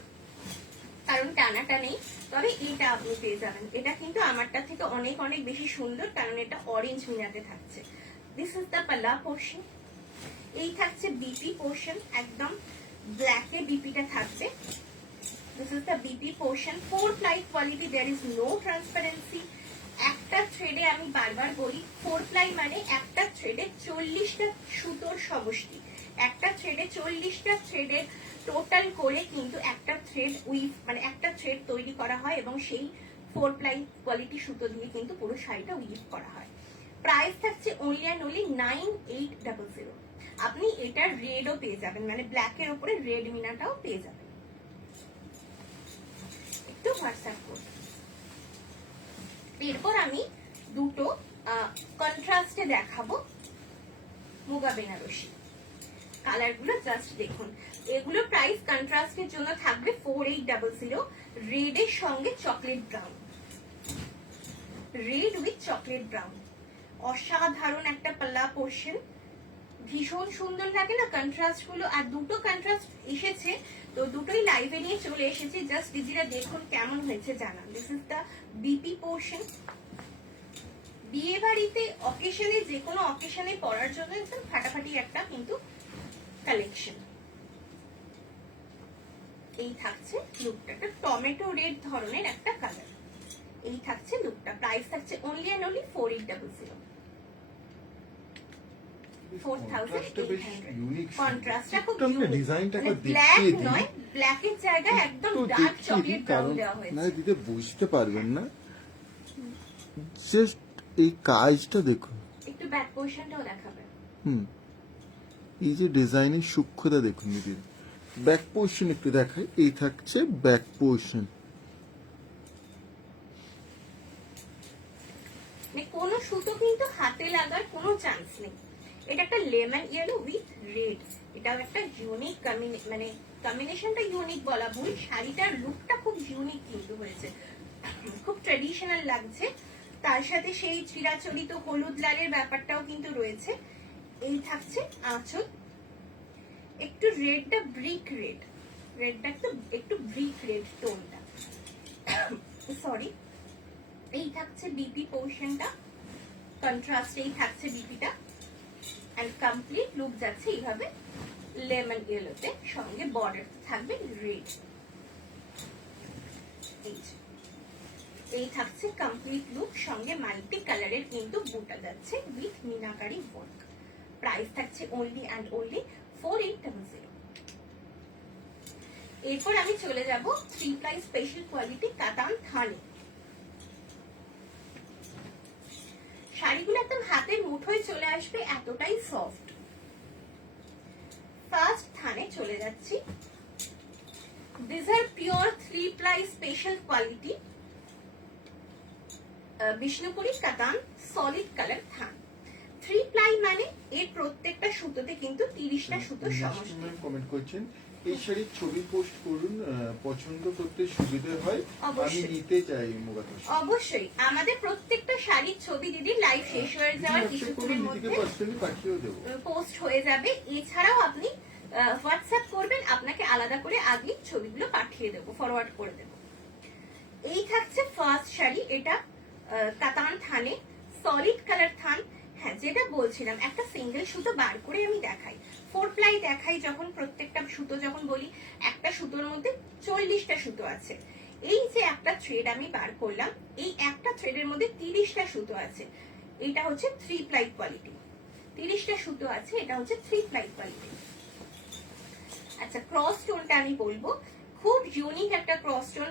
কারণ টানাটা নেই, তবে এটা আপনি পেয়ে যাবেন। এটা কিন্তু আমারটা থেকে অনেক অনেক বেশি সুন্দর, কারণ এটা অরেঞ্জ মিনাতে থাকছে। দিস ইজ দ্য পাল্লা পোর্শন। এই থাকছে বিপি পোর্শন, একদম ব্ল্যাকে বিপিটা থাকবে। This is the BP portion, 4 ply quality, there is no transparency. একটা থ্রেডে, আমি বারবার বলি 4 ply মানে একটা থ্রেডে 40টা সুতোর সমষ্টি। একটা থ্রেডে 40টা থ্রেডের টোটাল করে কিন্তু একটা থ্রেড উইভ মানে একটা থ্রেড তৈরি করা হয়, এবং সেই 4 ply কোয়ালিটি সুতো দিয়ে কিন্তু পুরো শাড়িটা উইভ করা হয়। প্রাইস থাকছে অনলি অ্যান্ড অনলি 9800। আপনি এটা রেডও পেয়ে যাবেন, মানে ব্ল্যাকের উপরে রেড মিনাটাও পেয়ে যাবেন। একটু হোয়াটসঅ্যাপ করুন। এরপর আমি দুটো কন্ট্রাস্টে দেখাবো মুগা বেনারসি। কালারগুলো জাস্ট দেখুন। এগুলো প্রাইস কন্ট্রাস্টের জন্য থাকবে 4800, রেডের সঙ্গে chocolate brown, red with chocolate brown. অসাধারণ একটা পাল্লা পোর্শন, ভীষণ সুন্দর লাগে না কন্ট্রাস্ট গুলো। আর দুটো কন্ট্রাস্ট এসেছে, তো দুটোই লাইভে নিয়ে চলে এসেছি, জাস্ট দিদিরা দেখুন কেমন হয়েছে জানান। This is the BP portion. বিয়ে বাড়িতে অকেশনে, যে কোনো অকেশনে পরার জন্য একদম ফাটাফাটি একটা কিন্তু কালেকশন। এই থাকছে লুকটা, একটা টমেটো রেড ধরনের একটা কালার। এই থাকছে লুকটা, প্রাইস থাকছে অনলি অ্যান্ড অনলি 4800। 4800। কন্ট্রাস্টটা খুব ডিজাইনটা ব্ল্যাক নয়, ব্ল্যাকের জায়গায় একদম ডার্ক চকলেট ব্রাউন দেওয়া না হয়েছে। দিদি বুঝতে পারবেন না, জাস্ট এই কাজটা দেখুন। একটু ব্যাক পোর্শনটাও দেখাবে। এই যে ডিজাইনের সূক্ষ্মতা দেখুন দিদি। ব্যাক পোর্শন একটু দেখাই, এই থাকছে ব্যাক পোর্শন। কোন সুতো কিন্তু হাতে লাগার কোনো চান্স নেই। এটা একটা লেমন ইয়েলো উইথ রেড, এটাও একটা ইউনিক মানে কম্বিনেশনটা ইউনিক বলা ভুল, শাড়িটার লুকটা খুব ইউনিক কিন্তু হয়েছে, খুব ট্রেডিশনাল লাগছে। তার সাথে সেই চিরাচরিত হলুদ লালের ব্যাপারটাও কিন্তু রয়েছে। এই থাকছে আঁচল, একটু রেডটা ব্রিক রেড, রেডটা একটু ব্রিক রেড টোনটা, সরি। এই থাকছে বিপি পোর্শনটা, কন্ট্রাস্টেই থাকছে বিপিটা, এন্ড কমপ্লিট লুক যাচ্ছে এইভাবে লেমন ইয়েলোতে, সঙ্গে বর্ডার থাকবে রেড। এই থাকছে কমপ্লিট লুক, সঙ্গে মাল্টি কালারের কিন্তু বুটা যাচ্ছে উইথ মিনাকারি ওয়ার্ক। প্রাইস থাকছে অনলি অ্যান্ড অনলি 4800। এরপর আমি চলে যাব 3 ply স্পেশাল কোয়ালিটি কাতান থানে। শাড়িগুলো একদম হাতের মুঠোয় চলে আসবে, এতটাই সফট। ফার্স্ট থানে চলে যাচ্ছি। These are pure 3 ply special quality Bishnupuri কাতান সলিড কালার থান। 3 প্লাই মানে এর প্রত্যেকটা সুতোতে কিন্তু 30টা সুতো সমষ্টি। কমেন্ট করছেন এই শাড়ির ছবি পোস্ট করুন, পছন্দ করতে সুবিধা হয়, আমি অবশ্যই। নিতে চাই মুগাটা। অবশ্যই আমাদের প্রত্যেকটা শাড়ির ছবি দিদি লাইভ শেষ হয়ে যাওয়ার কিছুক্ষণের মধ্যে পার্সোনালি পাঠিয়েও দেবো। পোস্ট হয়ে যাবে। এছাড়াও আপনি হোয়াটসঅ্যাপ করবেন, আপনাকে আলাদা করে আগে ছবিগুলো পাঠিয়ে দেবো, ফরওয়ার্ড করে দেবো। এই থাকছে ফার্স্ট শাড়ি, এটা কাতান থানে, সলিড কালার থান। হ্যাঁ, যেটা বলছিলাম একটা সিঙ্গেল সুতো বার করে আমি দেখাই, 4 প্লাই দেখাই যখন, প্রত্যেকটা সুতো যখন বলি একটা সুতোর মধ্যে 40টা সুতো আছে। এই যে একটা থ্রেড আমি বার করলাম, এই একটা থ্রেডের মধ্যে 30টা সুতো আছে। এটা হচ্ছে 3 প্লাই কোয়ালিটি, 30টা সুতো আছে, এটা হচ্ছে 3 প্লাই কোয়ালিটি। আচ্ছা, ক্রস টোনটা আমি বলবো খুব ইউনিক একটা ক্রস টোন,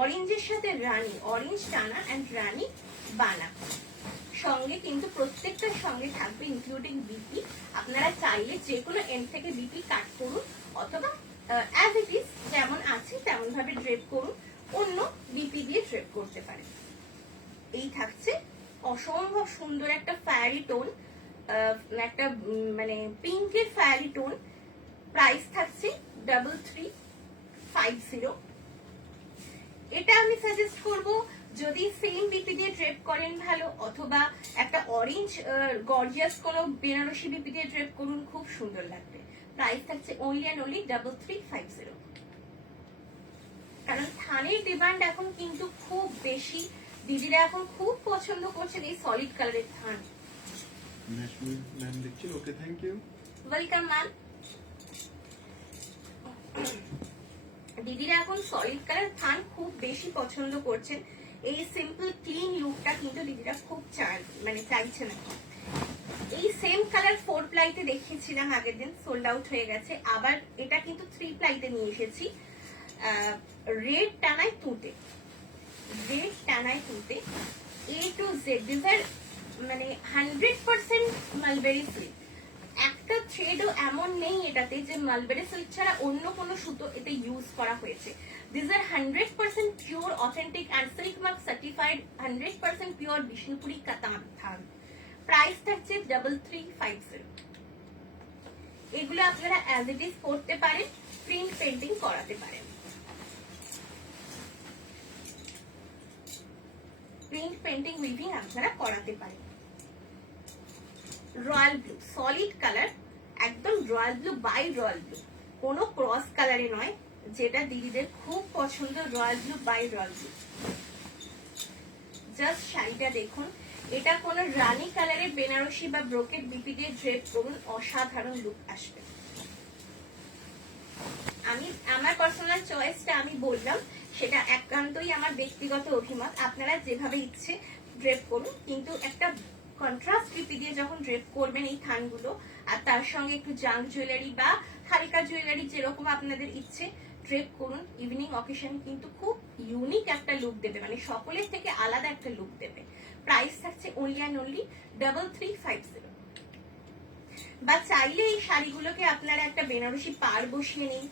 অরেঞ্জের সাথে রানী, অরেঞ্জ টানা এন্ড রানী বানা। সঙ্গে কিন্তু প্রত্যেকটার সঙ্গে থাকবে ইনক্লুডিং বিপি। আপনারা চাইলে যে কোনো এন্ড থেকে বিপি কাট করুন, অথবা অ্যাজ ইট ইজ যেমন আছে তেমন ভাবে ড্রেপ করুন, অন্য বিপি দিয়ে ড্রেপ করতে পারেন। এই থাকছে অসম্ভব সুন্দর একটা ফায়ারি টোন, একটা মানে পিঙ্কের ফায়ারি টোন। প্রাইস থাকছে 3350। এটা আমি সাজেস্ট করব যদি সেম বিপি দিয়ে ড্রেপ করেন ভালো, অথবা একটা অরেঞ্জ গর্জিয়াস কোনো বেনারসি বিপি দিয়ে ড্রেপ করুন, খুব সুন্দর লাগবে। প্রাইস থাকছে অনলি অ্যান্ড অনলি 3350। কারণ থানের ডিমান্ড এখন কিন্তু খুব বেশি, দিদিরা এখন খুব পছন্দ করছেন এই সলিড কালারের থান। ম্যাম দেখছেন, okay thank you, welcome ma'am. দিদিরা এখন সলিড কালার থান খুব বেশি পছন্দ করছেন, এই সিম্পল ক্লিন লুকটা কিন্তু দিদিরা খুব চান, মানে চাইছেন এখন। এই সেম কালার 4 প্লাইতে দেখিয়েছিলাম আগের দিন, সোল্ড আউট হয়ে গেছে। আবার এটা কিন্তু 3 প্লাইতে নিয়ে এসেছি, রেড টানায় তুঁতে, রেড টানায় তুঁতে, A to Z। This are মানে 100% মালবেরি সিল্ক। একটা থ্রেডও এমন নেই এটাতে যে মালবেরি সিল্ক ছাড়া অন্য কোনো সুতো এতে ইউজ করা হয়েছে। This are 100% pure authentic and silk mark certified, 100% pure Bishnupuri katan থান। প্রাইস থাকছে 3350। এগুলো আপনারা অ্যাজ ইট ইজ করতে পারেন, প্রিন্ট পেন্টিং করাতে পারেন। প্রিন্ট পেন্টিং উইভিং আপনারা করাতে পারেন। রয়্যাল ব্লু সলিড কালার, একদম royal blue by royal blue, কোনো ক্রস কালারে নয়, যেটা দিদিদের খুব পছন্দ, royal blue by royal blue. Just শাড়িটা দেখুন, এটা কোনো রানী কালারের বেনারসি বা ব্রোকেট বিপি দিয়ে ড্রেপ করুন, অসাধারণ লুক আসবে। আমি আমার পার্সোনাল চয়েসটা আমি বললাম, সেটা একান্তই আমার ব্যক্তিগত অভিমত, আপনারা যেভাবে ইচ্ছে ড্রেপ করুন, কিন্তু একটা কন্ট্রাস্ট বিপি দিয়ে যখন ড্রেপ করবেন এই থানগুলো, আর তার সঙ্গে একটু জাঙ্ক জুয়েলারি বা হালকা জুয়েলারি যেরকম আপনাদের ইচ্ছে ড্রেপ করুন। ইভিনিং অকেশন কিন্তু খুব ইউনিক একটা লুক দেবে, মানে সকলের থেকে আলাদা একটা লুক দেবে। প্রাইস থাকছে অনলি অ্যান্ড অনলি 3350। বা চাইলে এই শাড়িগুলোকে আপনারা একটা বেনারসি পার বসিয়ে নিন,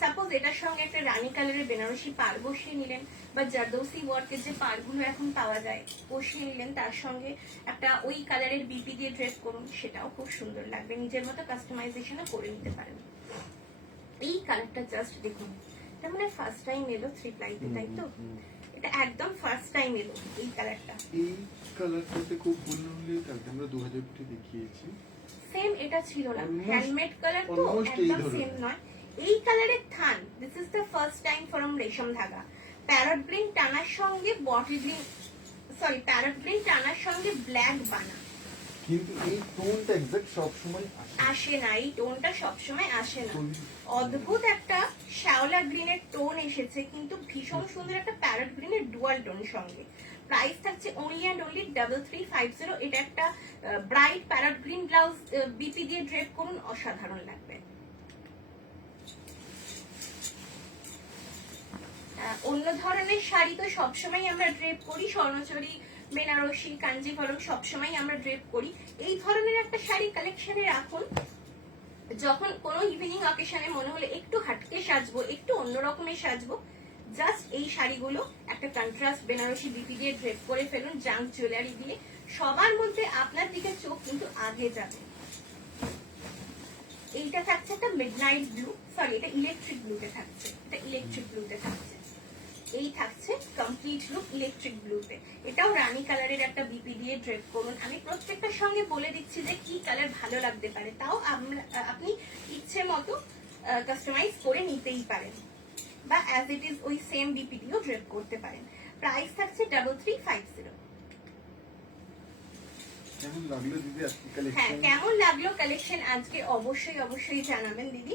সাপোজ এটার সঙ্গে একটা রানী কালারের বেনারসি পার বসিয়ে নিলেন, বা জারদৌসি ওয়ার্কের যে পারগুলো এখন পাওয়া যায় বসিয়ে নিলেন, তার সঙ্গে একটা ওই কালারের বিপি দিয়ে ড্রেপ করুন, সেটাও খুব সুন্দর লাগবে। নিজের মতো কাস্টমাইজেশনও করে নিতে পারেন। এই কালারটা জাস্ট দেখুন, এটা মানে ফার্স্ট টাইম এলো 3 প্লাইতে, তাই তো? এটা একদম ফার্স্ট টাইম এলো এই কালারটা। এই কালারটাতে খুব বললে কালকে আমরা 2000 দেখিয়েছি, সেম এটা ছিল না, হ্যান্ডমেড কালার তো almost এই একদম ধরনের। সেম নয়। এই কালারের থান, this is the first time from Resham Dhaga. Parrot green টানার সঙ্গে bottle green, sorry parrot green টানার সঙ্গে ব্ল্যাক বানা। কিন্তু এই টোনটা এক্সাক্ট সব সময় আসে না, এই টোনটা সবসময় আসে না। অদ্ভুত একটা শ্যাওলা গ্রিনের টোন এসেছে, কিন্তু ভীষণ সুন্দর একটা প্যারট গ্রিনের ডুয়াল টোন সঙ্গে। প্রাইস থাকছে অনলি অ্যান্ড অনলি 3350। এটা একটা bright parrot green blouse BP দিয়ে ড্রেপ করুন, অসাধারণ লাগবে। অন্য ধরনের শাড়ি তো সবসময় আমরা ড্রেপ করি, স্বর্ণচরী, বেনারসি, কাঞ্জিভরম সবসময় আমরা ড্রেপ করি। এই ধরনের একটা শাড়ি কালেকশনে রাখুন, যখন কোনো ইভিনিং অকেশনে মনে হলে একটু হাটকে সাজবো, একটু অন্যরকমের সাজবো, জাস্ট এই শাড়িগুলো একটা কন্ট্রাস্ট বেনারসি বিপি দিয়ে ড্রেপ করে ফেলুন, জাঙ্ক জুয়েলারি দিয়ে, সবার মধ্যে আপনার দিকে চোখ কিন্তু আগে যাবে। এইটা থাকছে একটা মিডনাইট ব্লু, সরি এটা ইলেকট্রিক ব্লুতে থাকছে, এটা ইলেকট্রিক ব্লুতে থাকছে। এই থাকছে কমপ্লিট লুক ইলেকট্রিক ব্লুতে। এটাও রানী কালারের একটা বিপি দিয়ে ড্রেপ করুন। আমি প্রত্যেকটার সঙ্গে বলে দিচ্ছি যে কি কালার ভালো লাগতে পারে, তাও আপনি ইচ্ছে মতো কাস্টমাইজ করে নিতেই পারেন, বা অ্যাজ ইট ইজ ওই সেম বিপি দিয়েও ড্রেপ করতে পারেন। প্রাইস থাকছে 3350। কেমন লাগলো দিদি আজকে হ্যাঁ, কালেকশন? কেমন লাগলো কালেকশন আজকে অবশ্যই অবশ্যই জানাবেন দিদি।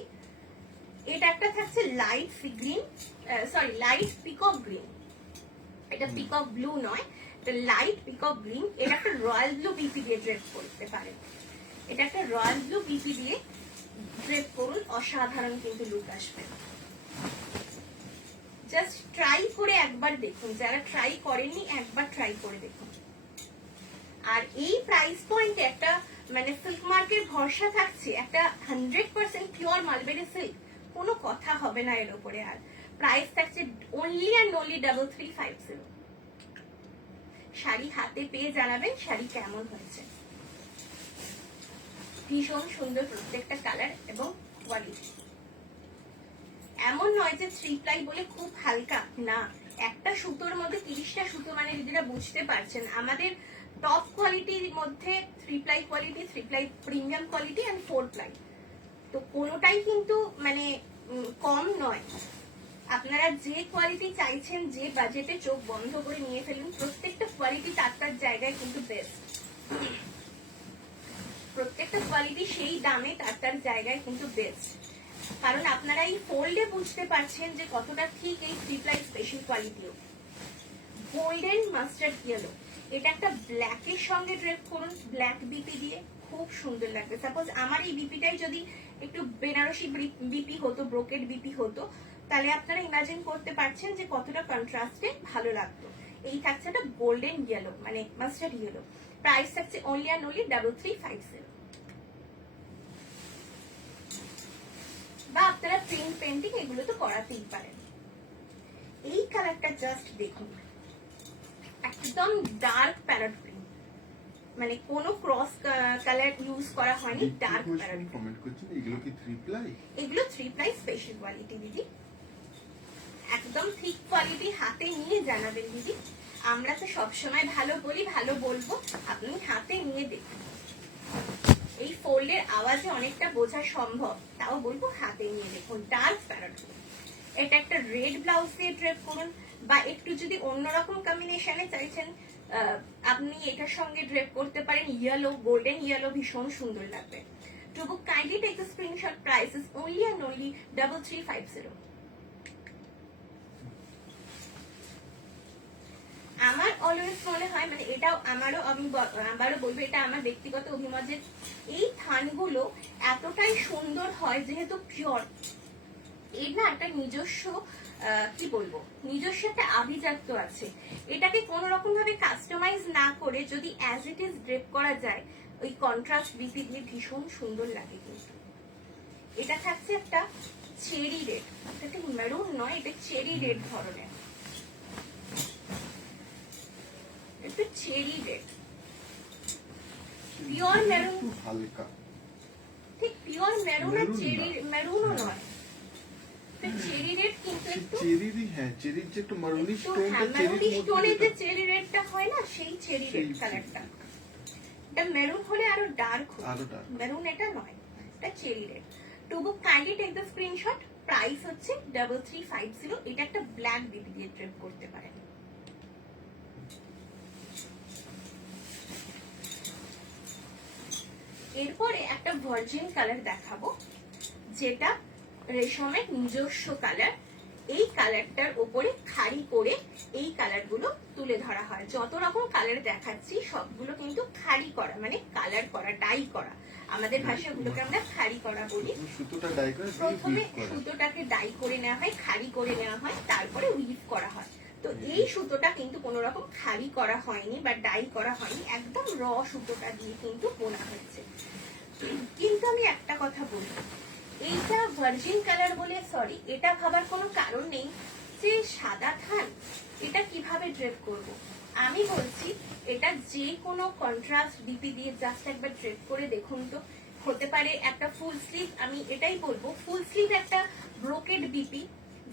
এটা একটা থাকছে light sea green, sorry light peacock green, এটা পিকক ব্লু নয়, এটা লাইট পিকক গ্রিন। এটা একটা রয়্যাল ব্লু বিপি দিয়ে ড্রেপ করতে পারেন, এটা একটা রয়্যাল ব্লু বিপি দিয়ে ড্রেপ করুন, অসাধারণ কিন্তু লুক আসবে। জাস্ট ট্রাই করে একবার দেখুন, যারা ট্রাই করেননি একবার ট্রাই করে দেখুন। আর এই প্রাইস পয়েন্টে একটা মানে সিল্ক মার্কের ভরসা থাকছে, একটা 100% পিওর মালবেরি সিল্ক, কোনো কথা হবে না এর উপরে। আর প্রাইস থাকছে অনলি অ্যান্ড অনলি 3350। শাড়ি হাতে পেয়ে জানাবেন শাড়ি কেমন হয়েছে। ভীষণ সুন্দর প্রত্যেকটা কালার এবং কোয়ালিটি। এমন নয় যে 3 প্লাই বলে খুব হালকা, না, একটা সুতোর মধ্যে 30টা সুতো, মানে দিদিরা বুঝতে পারছেন আমাদের টপ কোয়ালিটির মধ্যে 3 ply quality, 3 ply premium quality and 4 ply, তো কোনোটাই কিন্তু মানে কম নয়। আপনারা যে কোয়ালিটি চাইছেন, যে বাজেটে চোখ বন্ধ করে নিয়ে ফেলুন, প্রত্যেকটা কোয়ালিটি তার তার জায়গায় কিন্তু বেস্ট। প্রত্যেকটা কোয়ালিটি সেই দামে তার তার জায়গায় কিন্তু বেস্ট, কারণ আপনারা এই ফোল্ডে বুঝতে পারছেন যে কতটা ঠিক এই 3 প্লাই স্পেশাল কোয়ালিটিও। গোল্ডেন মাস্টার্ড ইয়েলো, এটা একটা ব্ল্যাকের সঙ্গে ড্রেপ করুন, ব্ল্যাক বিপি দিয়ে খুব সুন্দর লাগবে। সাপোজ আমার এই বিপিটাই যদি একটু বেনারসি বিপি হতো, ব্রোকেড বিপি হতো, তাহলে আপনারা ইমাজিন করতে পারছেন যে কতটা কন্ট্রাস্টে ভালো লাগতো। এই থাকছে একটা গোল্ডেন ইয়েলো, মানে মাস্টার্ড ইয়েলো। প্রাইস থাকছে অনলি অ্যান্ড অনলি 3350। বা আপনারা প্রিন্ট পেন্টিং এগুলো তো করাতেই পারেন। এই কালারটা জাস্ট দেখুন, একদম ডার্ক প্যারট গ্রিন, মানে কোনো ক্রস কালার ইউজ করা হয়নি, ডার্ক প্যারট। কমেন্ট করছেন এগুলো কি 3 প্লাই? এগুলো 3 প্লাই স্পেশাল কোয়ালিটি দিদি, একদম ঠিক কোয়ালিটি। হাতে নিয়ে জানাবেন দিদি, আমরা তো সবসময় ভালো বলি, ভালো বলবো, আপনি হাতে নিয়ে দেখুন। এই ফোল্ডের আওয়াজে অনেকটা বোঝা সম্ভব, তাও বলবো হাতে নিয়ে দেখুন। ডার্ক প্যারট, এটা একটা রেড ব্লাউজ দিয়ে ড্রেপ করুন, বা একটু যদি অন্যরকম কম্বিনেশনে চাইছেন আপনি এটার সঙ্গে ড্রেপ করতে পারেন ইয়েলো, গোল্ডেন ইয়েলো, ভীষণ সুন্দর লাগবে। To book kindly take the screenshot, price is only and only 3350। আমার অলওয়েজ মনে হয়, মানে এটাও আমি আবারও বলবো, এটা আমার ব্যক্তিগত অভিমত, যে এই থানগুলো এতটাই সুন্দর হয় যেহেতু পিওর, এর না একটা নিজস্ব কি বলবো, নিজস্ব একটা আভিজাত্য আছে। এটাকে কোন রকম ভাবে কাস্টমাইজ না করে যদি অ্যাজ ইট ইজ ড্রেপ করা যায় ওই কন্ট্রাস্ট বিপি দিয়ে, ভীষণ সুন্দর লাগে কিন্তু। এটা থাকছে একটা চেরি রেড, এটা মেরুন নয়, এটা চেরি রেড ধরনের, এটা চেরি রেড, পিওর মেরুন, হালকা ঠিক পিওর মেরুন আর চেরি মেরুনও নয়, চেরি রেড কিন্তু একটু চেরিরই, হ্যাঁ চেরির যে একটু মারুনি স্টোনটা, মেরুনি চেরির স্টোনের যে মধ্যে চেরি রেডটা হয় না, সেই চেরি রেড কালারটা। এটা মেরুন হলে আরো ডার্ক আরো হতো, dark। মেরুন এটা নয়, এটা cherry red. To book kindly take the screenshot, price হচ্ছে 3350। এটা একটা ব্ল্যাক বিপি দিয়ে ড্রেপ করতে পারেন। এরপরে একটা ভার্জিন কালার দেখাবো, যেটা রেশমের নিজস্ব কালার। এই কালারটার উপরে খাড়ি করে এই কালারগুলো তুলে ধরা হয়। যত রকম কালার দেখাচ্ছি সবগুলো কিন্তু খাড়ি করা, মানে কালার করা, ডাই করা। আমাদের ভাষাগুলোকে আমরা খাড়ি করা বলি। সুতোটা ডাই করে প্রথমে সুতোটাকে ডাই করে নেওয়া হয়, খাড়ি করে নেওয়া হয়, তারপরে উইভ করা হয়। তো এই সুতোটা কিন্তু কোনো রকম খাড়ি করা হয়নি বা ডাই করা হয়নি, একদম র সুতোটা দিয়ে কিন্তু বোনা হয়েছে। কিন্তু আমি একটা কথা বলবো, এইটা ভার্জিন কালার বলে সরি, এটা ভাবার কোনো কারণ নেই যে সাদা থান, এটা কিভাবে ড্রেপ করব। আমি বলছি এটা যে কোনো কন্ট্রাস্ট ডিপি দিয়ে জাস্ট একবার ড্রেপ করে দেখুন তো। হতে পারে একটা ফুল স্লিভ, আমি এটাই বলবো ফুল স্লিভ একটা ব্রোকেড বিপি।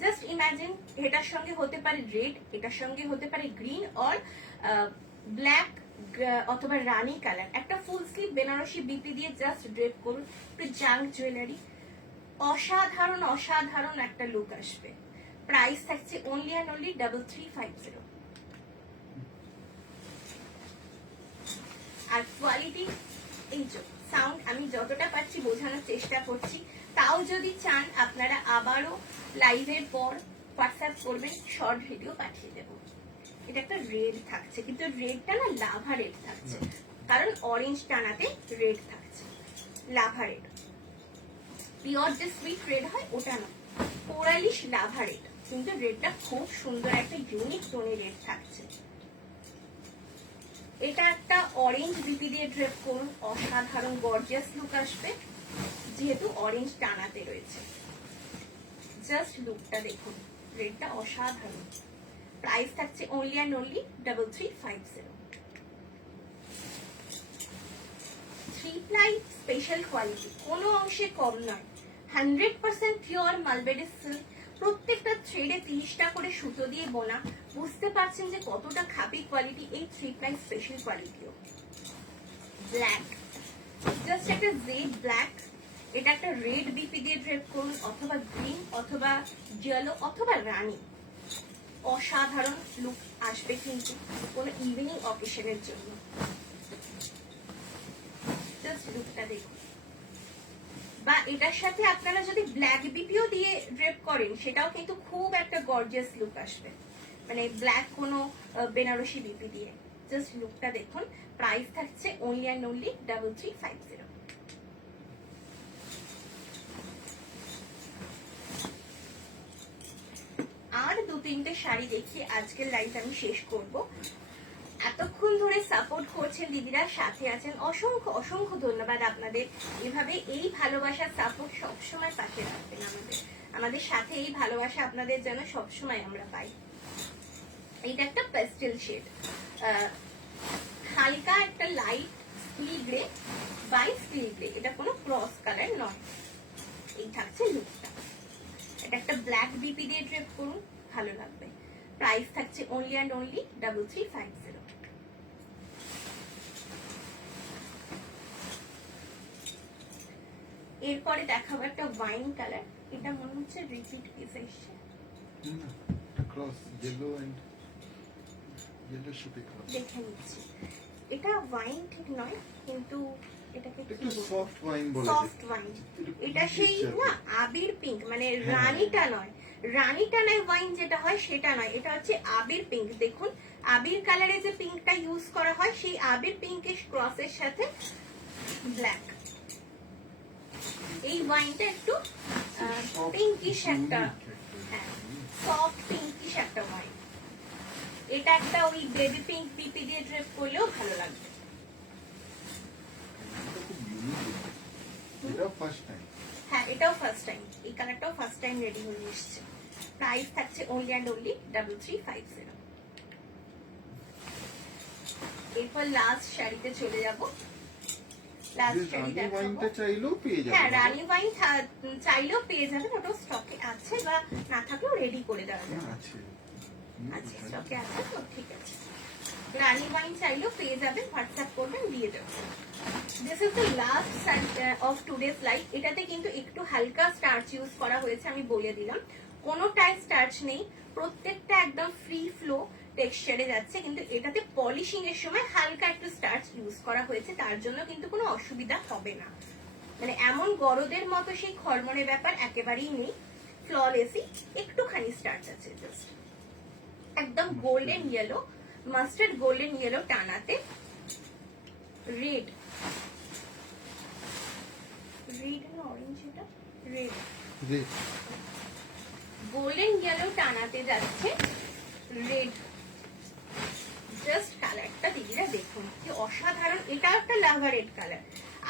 জাস্ট ইমাজিন এটার সঙ্গে হতে পারে রেড, এটার সঙ্গে হতে পারে গ্রিন অর ব্ল্যাক অথবা রানী কালার। একটা ফুল স্লিভ বেনারসি বিপি দিয়ে জাস্ট ড্রেপ করুন, জাঙ্ক জুয়েলারি, অসাধারণ অসাধারণ একটা লুক আসবে। প্রাইস থাকছে অনলি অ্যান্ড অনলি 3350। আর কোয়ালিটি, এই যে সাউন্ড আমি যতটা পারছি বোঝানোর চেষ্টা করছি, তাও যদি চান আপনারা আবারও লাইভের পর হোয়াটসঅ্যাপ করবেন, শর্ট ভিডিও পাঠিয়ে দেবো। এটা একটা রেড থাকছে, কিন্তু রেডটা না লাভা রেড থাকছে, কারণ অরেঞ্জ টানাতে রেড থাকছে। লাভা রেড, পিওর যে সুইট রেড হয় ওটা না, পোরালিশ লাভা রেড, কিন্তু রেডটা খুব সুন্দর একটা ইউনিক টোনে রেড থাকছে। এটা একটা অরেঞ্জ বিপি দিয়ে ড্রেপ করুন, অসাধারণ গর্জিয়াস লুক আসবে, যেহেতু অরেঞ্জ টানাতে রয়েছে। জাস্ট লুকটা দেখুন, রেডটা অসাধারণ। প্রাইস থাকছে only and only 3350। 3 ply special quality, কোনো অংশে কম নয়, 100% পিওর মালবেরি সিল্ক। প্রত্যেকটা থ্রেডে 30টা করে সুতো দিয়ে বোনা। বুঝতে পারছেন যে কতটা খাপি কোয়ালিটি এই 3 ply স্পেশাল কোয়ালিটিও। ব্ল্যাক, জাস্ট একটা জেড ব্ল্যাক, এটা একটা রেড বিপি দিয়ে ড্রেপ করুন, অথবা গ্রিন অথবা ইয়েলো অথবা রানী। অসাধারণ লুক আসবে কিন্তু কোনো ইভিনিং অকেশনের জন্য। জাস্ট লুকটা দেখুন। বা এটার সাথে আপনারা যদি ব্ল্যাক বিপিও দিয়ে ড্রেপ করেন, সেটাও কিন্তু খুব একটা গর্জিয়াস লুক আসবে, মানে ব্ল্যাক কোনো বেনারসি বিপি দিয়ে। জাস্ট লুকটা দেখুন। প্রাইস থাকছে অনলি অ্যান্ড অনলি 3350। আর 2-3টে শাড়ি দেখিয়ে আজকের লাইভ আমি শেষ করব। এতক্ষণ ধরে সাপোর্ট করছেন দিদিরা, সাথে আছেন, অসংখ্য অসংখ্য ধন্যবাদ আপনাদের। এভাবে এই ভালোবাসার সাপোর্ট সবসময় পাশে রাখবেন আমাদের সাথে, এই ভালোবাসা আপনাদের যেন সবসময় আমরা পাই। এটা একটা পেস্টেল শেড, হালকা একটা light steel grey by steel grey, এটা কোনো ক্রস কালার নয়। এই থাকছে লুকটা। এটা একটা ব্ল্যাক বিপি দিয়ে ড্রেপ করুন, ভালো লাগবে। প্রাইস থাকছে অনলি অ্যান্ড অনলি 3350। এরপরে দেখাবো একটা ওয়াইন কালার, এটা মনে হচ্ছে রিপিট পিস এসছে। ক্রস ইয়েলো এন্ড ইয়েলো শুটে ক্রস দেখে নিচ্ছি, এটা ওয়াইন ঠিক নয়, কিন্তু এটাকে একটু সফট ওয়াইন বলা যায়। সফট ওয়াইন, এটা সেই না আবির পিঙ্ক, মানে রানীটা নয়, রানীটা নয় ওয়াইন যেটা হয় সেটা নয়, এটা হচ্ছে আবির পিঙ্ক। দেখুন আবির কালারে যে পিঙ্কটা ইউজ করা হয়, সেই আবির পিঙ্কের ক্রসের সাথে ব্ল্যাক। এই ওয়াইনটা একটু পিঙ্কিশ একটা, হ্যাঁ সফট পিঙ্কিশ একটা ওয়াইন। এটা একটা ওই বেবি পিঙ্ক পিপি দিয়ে ড্রেপ করলেও ভালো লাগবে। এটাও ফার্স্ট টাইম। হ্যাঁ এটাও ফার্স্ট টাইম, এই কালারটাও ফার্স্ট টাইম রেডি হয়ে এসেছে। প্রাইস থাকছে অনলি অ্যান্ড অনলি 3350। এরপর লাস্ট শাড়িতে চলে যাব। লাস্ট শাড়ি দেখাবো। ওয়াইনটা চাইলেও পেয়ে যাবেন। হ্যাঁ রানী ওয়াইন চাইলেও পেয়ে যাবেন, ওটাও স্টকে আছে, বা না থাকলেও রেডি করে দেওয়া যাবে। আছে আচ্ছা স্টকে আছে তো, ঠিক আছে। রানী ওয়াইন চাইলেও পেয়ে যাবেন, হোয়াটসঅ্যাপ করবেন, দিয়ে দেবো। This is the last of today's live. এটাতে কিন্তু একটু হালকা স্টার্চ ইউজ করা হয়েছে, আমি বলে দিলাম। কোনোটাই স্টার্চ নেই, প্রত্যেকটা একদম ফ্রি ফ্লো টেক্সচারে যাচ্ছে, কিন্তু এটাতে পলিশিং এর সময় হালকা একটু স্টার্চ ইউজ করা হয়েছে, তার জন্য কিন্তু কোনো অসুবিধা হবে না। মানে এমন গরদের মতো সেই খরমনে ব্যাপার একেবারেই নেই, ফ্ললেসই, একটুখানি স্টার্চ আছে জাস্ট। একদম golden yellow, mustard golden yellow টানাতে রেড, রেড না অরেঞ্জ, এটা রেড, গোল্ডেন ইয়েলো টানাতে যাচ্ছে রেড। জাস্ট কালারটা দিদিরা দেখুন কি অসাধারণ, এটা একটা লাভা রেড কালার।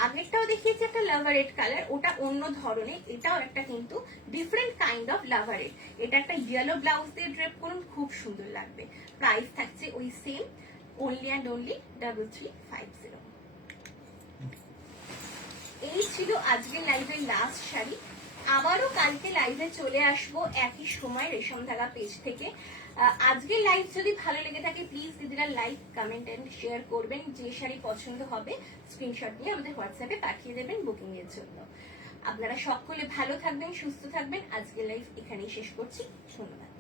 আগেরটাও দেখিয়েছি একটা লাভারেট কালার, ওটা অন্য ধরনের, এটাও একটা কিন্তু ডিফারেন্ট কাইন্ড অফ লাভারেট। এটা একটা ইয়েলো ব্লাউজ দিয়ে ড্রেপ করুন, খুব সুন্দর লাগবে। প্রাইস থাকছে ওই সেম, only and only 3350। এই ছিল আজকের লাইভের লাস্ট শাড়ি। আবারও কালকে লাইভে চলে আসবো একই সময় রেশম ধাগা পেজ থেকে। আজকের লাইভ যদি ভালো লেগে থাকে প্লিজ দিদিরা লাইক, কমেন্ট এন্ড শেয়ার করবেন। যে শাড়ি পছন্দ হবে স্ক্রিনশট নিয়ে আমাদের হোয়াটসঅ্যাপে পাঠিয়ে দেবেন বুকিং এর জন্য। আপনারা সকলে ভালো থাকবেন, সুস্থ থাকবেন। আজকের লাইভ এখানেই শেষ করছি, ধন্যবাদ।